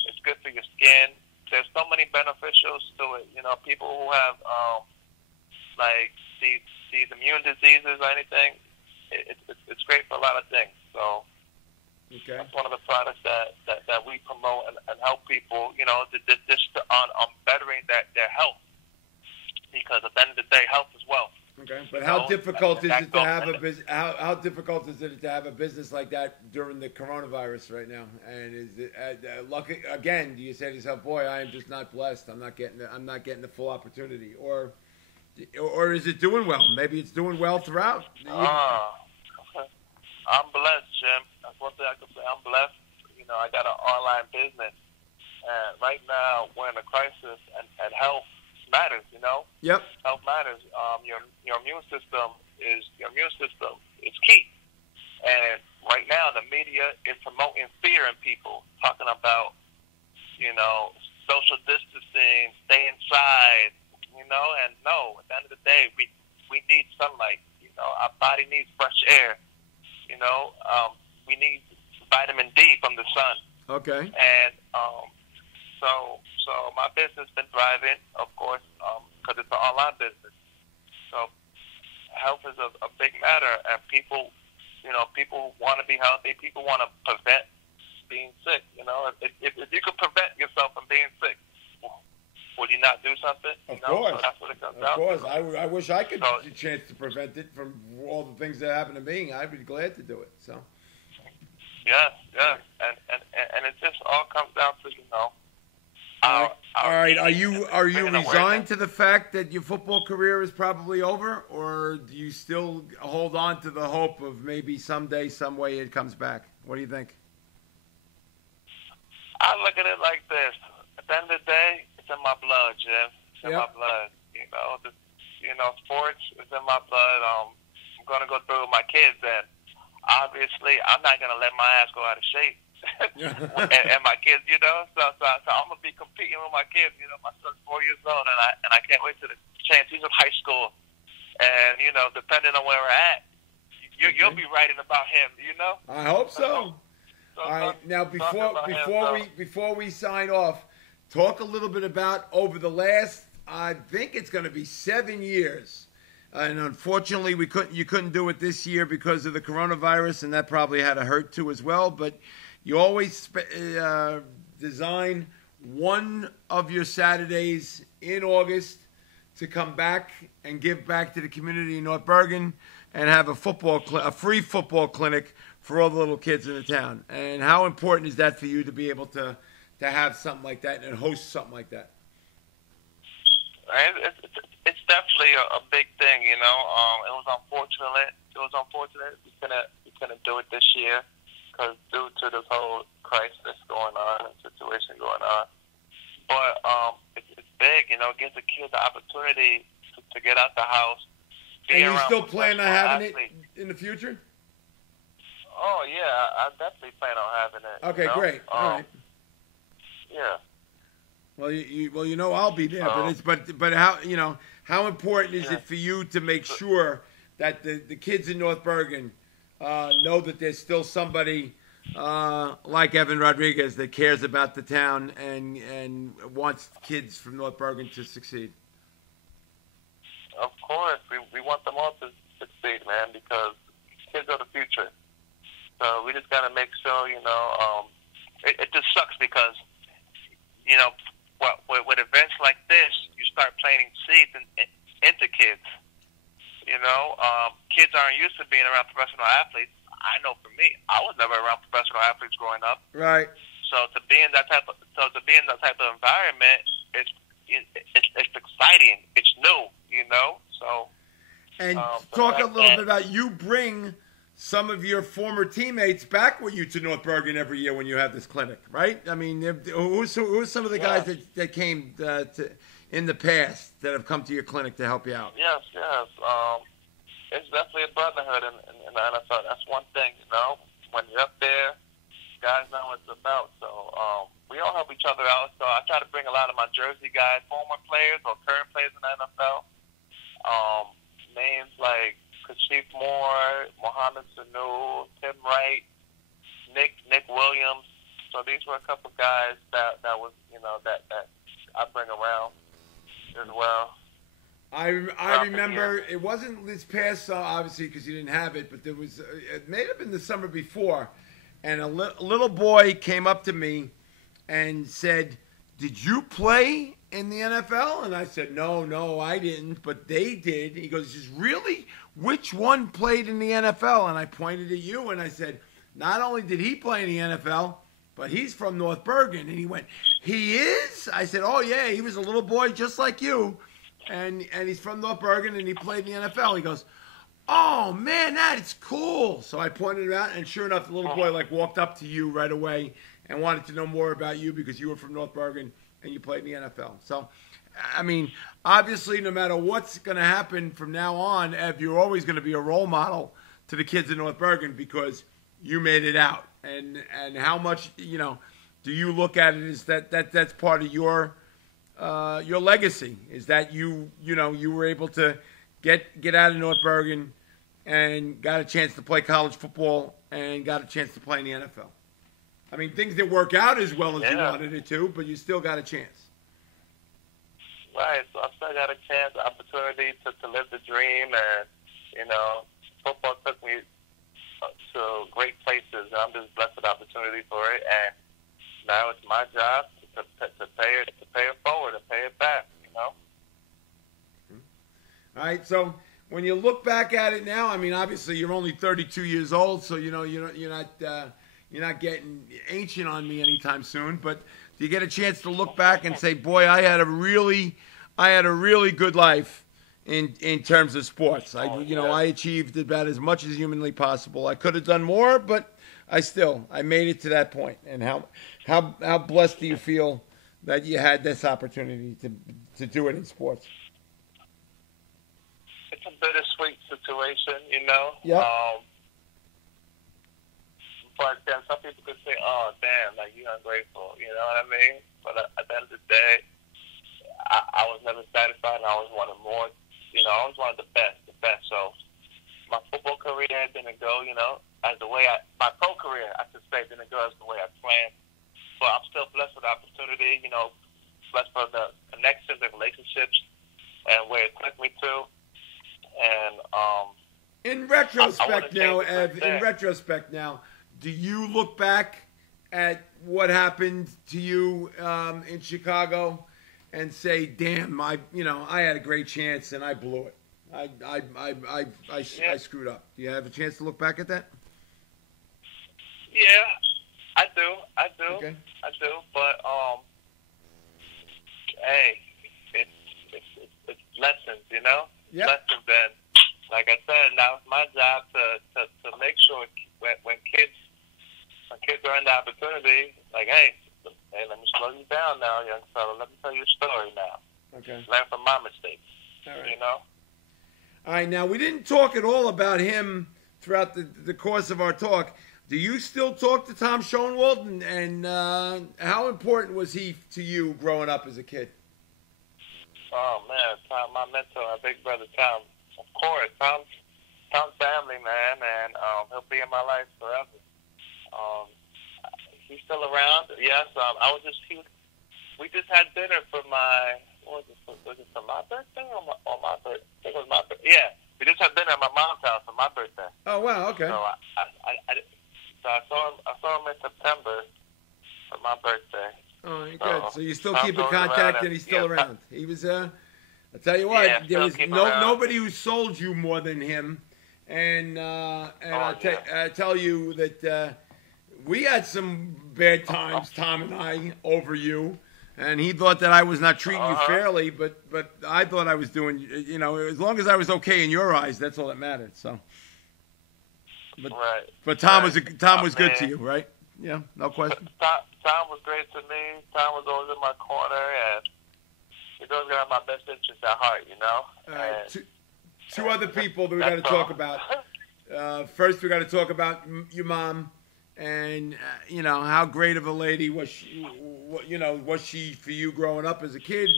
It's good for your skin. There's so many beneficials to it. People who have like these immune diseases or anything, it's great for a lot of things. So Okay. that's one of the products that we promote and help people, just on bettering their health, because at the end of the day, health is wealth. Okay. But how difficult is it to have a business? business? How difficult is it to have a business like that during the coronavirus right now? And is it lucky again? Do you say to yourself, "Boy, I am just not blessed. I'm not getting the full opportunity," or is it doing well? Maybe it's doing well throughout. I'm blessed, Jim. That's one thing I can say. I'm blessed. I got an online business, and right now we're in a crisis, and health matters. Yep. Health matters. Your immune system is key. And right now, the media is promoting fear in people, talking about social distancing, stay inside. And no, at the end of the day, we need sunlight. Our body needs fresh air. We need vitamin D from the sun. Okay. And so my business has been thriving, of course, because it's an online business. So health is a big matter, and people want to be healthy. People want to prevent being sick. If you could prevent yourself from being sick, would you not do something? Of course. So that's what it comes Of down course. to. I wish I could get a chance to prevent it from all the things that happen to me. I'd be glad to do it. So. Yeah, and it just all comes down to All right. Are you bringing resigned awareness. to the fact that your football career is probably over, or do you still hold on to the hope of maybe someday, some way it comes back? What do you think? I look at it like this. At the end of the day, it's in my blood, Jim. It's in Yep. my blood. Sports is in my blood. I'm going to go through with my kids, and obviously, I'm not going to let my ass go out of shape. and my kids, so I'm going to be competing with my kids. My son's 4 years old, and I can't wait to the chance. He's in high school, and, depending on where we're at, you'll be writing about him, I hope so. So All right. Now, talking before we sign off, talk a little bit about over the last, I think it's going to be 7 years. And unfortunately, you couldn't do it this year because of the coronavirus, and that probably had a hurt too as well. But you always design one of your Saturdays in August to come back and give back to the community in North Bergen and have a free football clinic for all the little kids in the town. And how important is that for you to be able to have something like that and host something like that? It's definitely a big thing, It was unfortunate. We couldn't do it this year because due to this whole crisis going on and situation going on. But it's big, It gives the kids the opportunity to get out the house. And you still plan on having it in the future? Oh yeah, I definitely plan on having it. Okay, great. All right. Yeah. Well, I'll be there, but how important is it for you to make sure that the kids in North Bergen know that there's still somebody like Evan Rodriguez that cares about the town and wants kids from North Bergen to succeed? Of course, we want them all to succeed, man, because kids are the future. So we just gotta make sure, it just sucks because, with events like this, you start planting seeds into kids. Kids aren't used to being around professional athletes. I know for me, I was never around professional athletes growing up. Right. So to be in that type of environment, it's exciting. It's new, So. And talk a little bit about you bring some of your former teammates back with you to North Bergen every year when you have this clinic, right? I mean, who's some of the guys that came in the past that have come to your clinic to help you out? Yes. It's definitely a brotherhood in the NFL. That's one thing, When you're up there, guys know what it's about. So we all help each other out. So I try to bring a lot of my Jersey guys, former players or current players in the NFL. Names like Nick Williams. So these were a couple guys that was, that I bring around as well. I remember it wasn't this past, obviously, because you didn't have it, but there was, it may have been the summer before, and a little boy came up to me and said, "Did you play in the NFL?" And I said, No, I didn't, but they did. He goes, "Just really? Which one played in the NFL?" And I pointed at you, and I said, "Not only did he play in the NFL, but he's from North Bergen." And he went, "He is?" I said, "Oh, yeah, he was a little boy just like you. And he's from North Bergen, and he played in the NFL." He goes, "Oh, man, that's cool." So I pointed it out, and sure enough, the little boy walked up to you right away and wanted to know more about you because you were from North Bergen and you played in the NFL. So, I mean, obviously, no matter what's going to happen from now on, Ev, you're always going to be a role model to the kids in North Bergen because you made it out. And how much, do you look at it as that's part of your legacy, is that you were able to get out of North Bergen and got a chance to play college football and got a chance to play in the NFL. I mean, things didn't work out as well as you wanted it to, but you still got a chance. Right, so I still got a chance, opportunity to live the dream, and, football took me to great places, and I'm just blessed with the opportunity for it, and now it's my job to pay it forward and pay it back, All right. So when you look back at it now, I mean, obviously you're only 32 years old, so you're not getting ancient on me anytime soon. But do you get a chance to look back and say, "Boy, I had a really good life in terms of sports. I achieved about as much as humanly possible. I could have done more, but I made it to that point." And how blessed do you feel that you had this opportunity to do it in sports? It's a bittersweet situation, Yeah. But then some people could say, "Oh, damn, you're ungrateful," you know what I mean? But at the end of the day, I was never satisfied, and I always wanted more. I always wanted the best. So my football career didn't go, as the way my pro career, I should say, didn't go as the way I planned. But I'm still blessed with the opportunity, blessed for the connections and relationships and where it took me to. And in retrospect now, Ev, do you look back at what happened to you in Chicago and say, "Damn, I had a great chance and I blew it. I screwed up"? Do you have a chance to look back at that? Yeah, I do. Okay. I do. But hey, it's lessons, Yeah. Lessons, and like I said, now it's my job to make sure when kids are in the opportunity, hey, let me slow you down now, young fella. Let me tell you a story now. Okay. Learn from my mistakes. All right. All right, now we didn't talk at all about him throughout the course of our talk. Do you still talk to Tom Schoenwald, and how important was he to you growing up as a kid? Oh, man, Tom, my mentor, my big brother Tom. Of course, Tom's family, man, and he'll be in my life forever. He's still around. Yes, we just had dinner for my, was it for my birthday or my birthday? I think it was my birthday. Yeah, we just had dinner at my mom's house for my birthday. Oh, wow, okay. So I saw him in September for my birthday. Oh, good. So you still keep in contact, and he's still around. He was, I tell you what, there was nobody who sold you more than him. And I tell you that we had some bad times, Tom and I, over you. And he thought that I was not treating you fairly, but I thought I was doing, as long as I was okay in your eyes, that's all that mattered. So, but Tom was good to you, right? Yeah, no question. Tom was great to me. Tom was always in my corner, and he always got my best interest at heart, All right, two other people that we got to talk about. First, we got to talk about your mom, and how great of a lady was she? Was she for you growing up as a kid?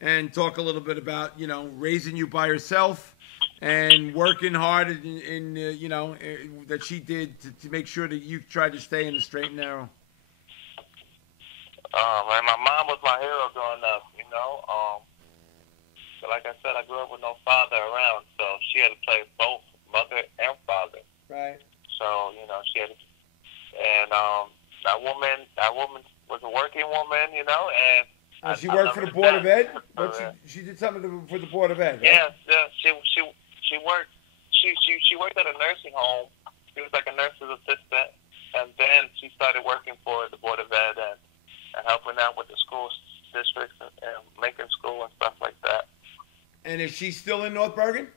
And talk a little bit about raising you by herself, and working hard that she did to make sure that you tried to stay in the straight and narrow? Man, my mom was my hero growing up, So like I said, I grew up with no father around, so she had to play both mother and father. Right. So, she had to, and that woman was a working woman, and she worked for the Board of Ed? She did something for the Board of Ed, right? Yes, she worked. She worked at a nursing home. She was like a nurse's assistant, and then she started working for the Board of Ed and helping out with the school districts and making school and stuff like that. And is she still in North Bergen?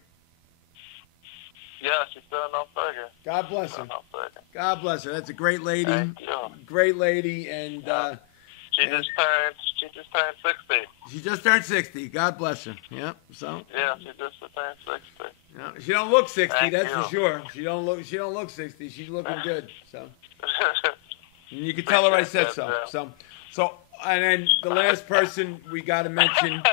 Yeah, she's still in North Bergen. God bless her. God bless her. That's a great lady. Thank you. Great lady, and she just turned 60. She just turned 60. God bless her. Yep. So. Yeah, she just turned 60. No, she don't look 60. Thank that's you. for sure. She don't look 60. She's looking good. So. You can tell her I said so. So, and then the last person we got to mention.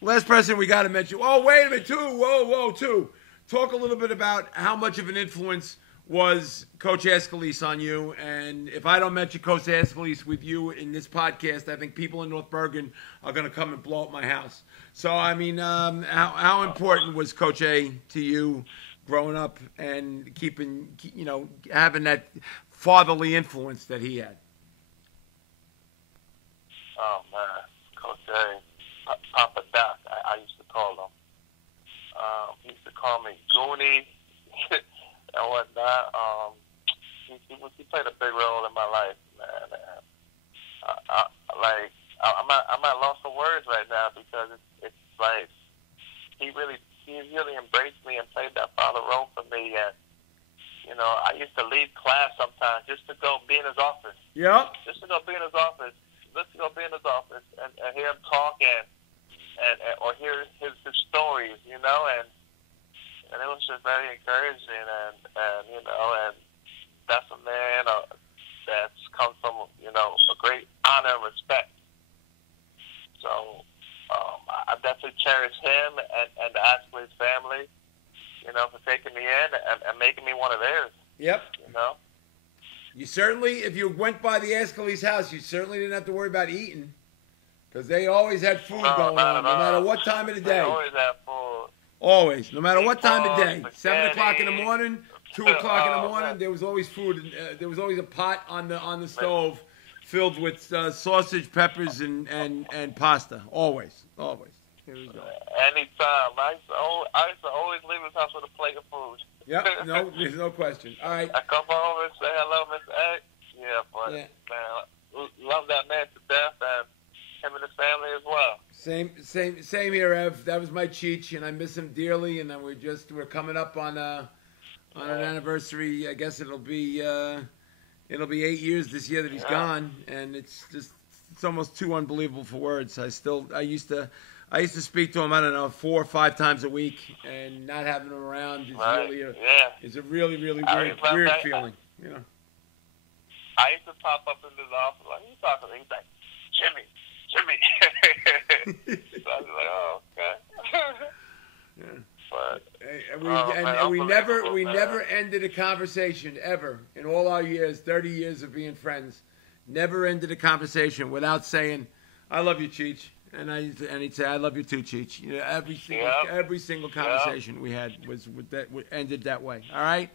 Oh, wait a minute, two. Talk a little bit about how much of an influence was Coach Ascalise on you. And if I don't mention Coach Ascalise with you in this podcast, I think people in North Bergen are going to come and blow up my house. So, I mean, how important was Coach A to you growing up and having that fatherly influence that he had? Oh, man. Coach A, Papa Doc, I used to call him. He used to call me Goonie and whatnot. He played a big role in my life, man. I'm at loss for words right now because it's like he really embraced me and played that father role for me. And I used to leave class sometimes just to go be in his office. Yeah. Just to go be in his office. And hear him talk and or hear his stories, and it was just very encouraging, and that's a man that's come from a great honor and respect. So I definitely cherish him and the Ascalise family, for taking me in and making me one of theirs. Yep. You certainly, if you went by the Ascalise house, you certainly didn't have to worry about eating. Because they always had food going on, no matter what time of the day. They always had food. Always, no matter what time of day. 7 o'clock in the morning, 2 o'clock in the morning, there was always food. There was always a pot on the stove filled with sausage, peppers, and pasta. Always. Here we go. Anytime. I used to always leave his house with a plate of food. Yep, no, there's no question. All right. I come home and say hello, Mr. X. Yeah, but man, love that man to death, and him and his family as well. Same here, Ev. That was my Cheech, and I miss him dearly. And then we're coming up on an anniversary. I guess it'll be 8 years this year that he's gone, and it's almost too unbelievable for words. I used to speak to him, I don't know, 4 or 5 times a week, and not having him around is a really weird feeling. I used to pop up in his office like, "Who's talking?" He's like, Jimmy. So I was like, "Oh, okay." But we never ended a conversation ever in all our years, 30 years of being friends. Never ended a conversation without saying, "I love you, Cheech," and he'd say, "I love you too, Cheech." Every single conversation we had ended that way. All right.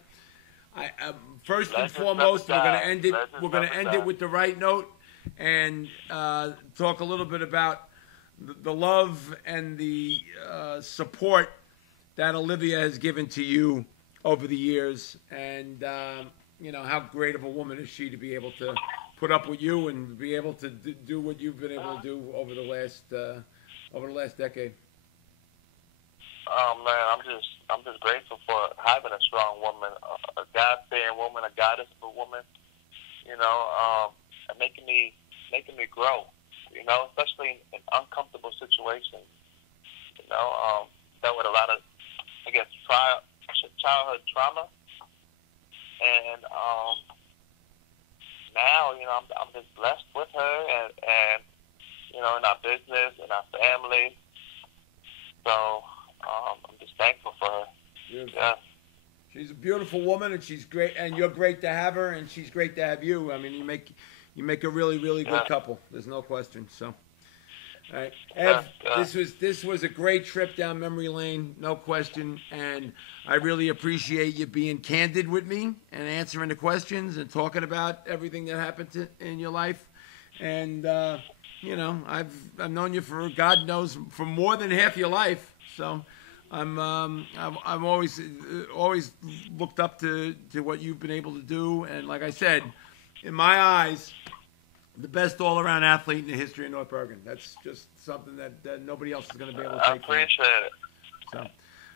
First and foremost, we're going to end it. We're going to end it with the right note, and talk a little bit about the love and the support that Olivia has given to you over the years, and how great of a woman is she to be able to put up with you and be able to do what you've been able to do over the last decade. Oh man, I'm just grateful for having a strong woman, a God-fearing woman, a goddessful woman, and making me grow, especially in uncomfortable situations. Dealt with a lot of, I guess, childhood trauma, and now I'm just blessed with her, and in our business and our family. So I'm just thankful for her. Beautiful. Yeah. She's a beautiful woman, and she's great, and you're great to have her, and she's great to have you. I mean, you make a really, really good couple. There's no question. So, all right, Ev, this was a great trip down memory lane, no question, and I really appreciate you being candid with me and answering the questions and talking about everything that happened in your life. And you know, I've known you for God knows for more than half your life, so. I've always looked up to what you've been able to do, and like I said, in my eyes, the best all-around athlete in the history of North Bergen. That's just something that nobody else is going to be able to take. I appreciate it. So, all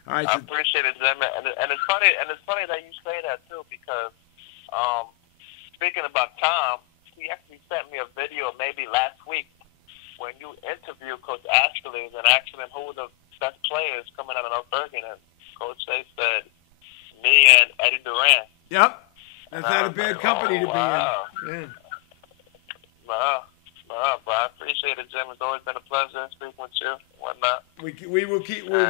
right. I appreciate it, Jim, and it's funny that you say that too, because speaking about Tom, he actually sent me a video maybe last week when you interviewed Coach Ashley and asking him who the best players coming out of North Bergen, and Coach A said me and Eddie Durant. Yep, that's not a bad company to be in. Yeah. But I appreciate it, Jim. It's always been a pleasure speaking with you and whatnot. We'll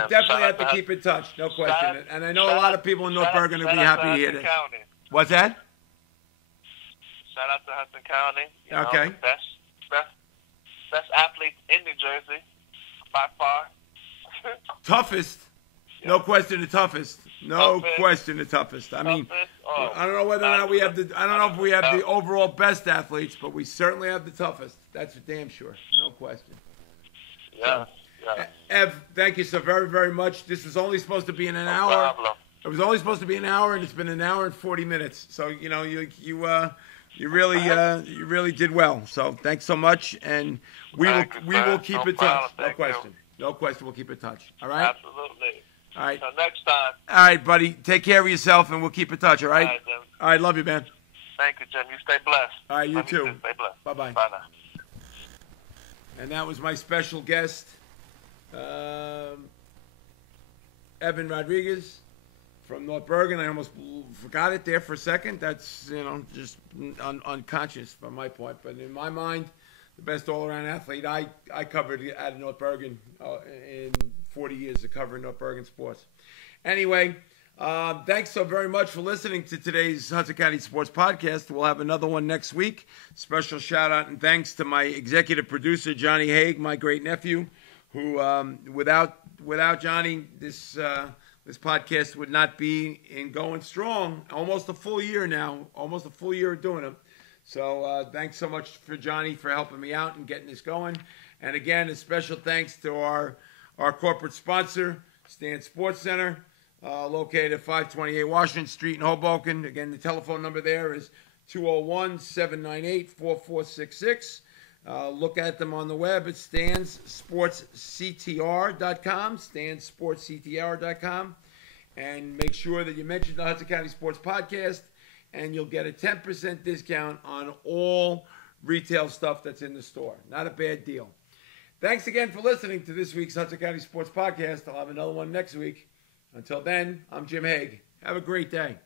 definitely have to keep in touch, no question. And I know a lot of people in North Bergen will be happy to hear this. What's that? Shout out to Hudson County. Okay. Best athletes in New Jersey, by far. Toughest, no question, the toughest. No question, the toughest. I mean, I don't know whether or not we have the. I don't know if we have the overall best athletes, but we certainly have the toughest. That's for damn sure, no question. Yeah. Ev, thank you so very, very much. This was only supposed to be in an hour. Problem. It was only supposed to be an hour, and it's been an hour and 40 minutes. So you know, you really did well. So thanks so much, and we will keep in touch. No question. No question. We'll keep in touch. All right. Absolutely. All right. Until next time. All right, buddy. Take care of yourself, and we'll keep in touch. All right. All right, Jim. All right. Love you, man. Thank you, Jim. You stay blessed. All right. You too. Stay blessed. Bye-bye. Bye now. And that was my special guest, Evan Rodriguez from North Bergen. I almost forgot it there for a second. That's, just unconscious from my point. But in my mind, the best all-around athlete I covered out of North Bergen in 40 years of covering North Bergen sports. Anyway, thanks so very much for listening to today's Hudson County Sports Podcast. We'll have another one next week. Special shout-out and thanks to my executive producer, Johnny Haig, my great nephew, who, without Johnny, this podcast would not be in going strong. Almost a full year now. Almost a full year of doing them. So thanks so much for Johnny for helping me out and getting this going. And again, a special thanks to our corporate sponsor, Stan Sports Center, located at 528 Washington Street in Hoboken. Again, the telephone number there is 201-798-4466. Look at them on the web at stansportsctr.com, stansportsctr.com. And make sure that you mention the Hudson County Sports Podcast, and you'll get a 10% discount on all retail stuff that's in the store. Not a bad deal. Thanks again for listening to this week's Hudson County Sports Podcast. I'll have another one next week. Until then, I'm Jim Haig. Have a great day.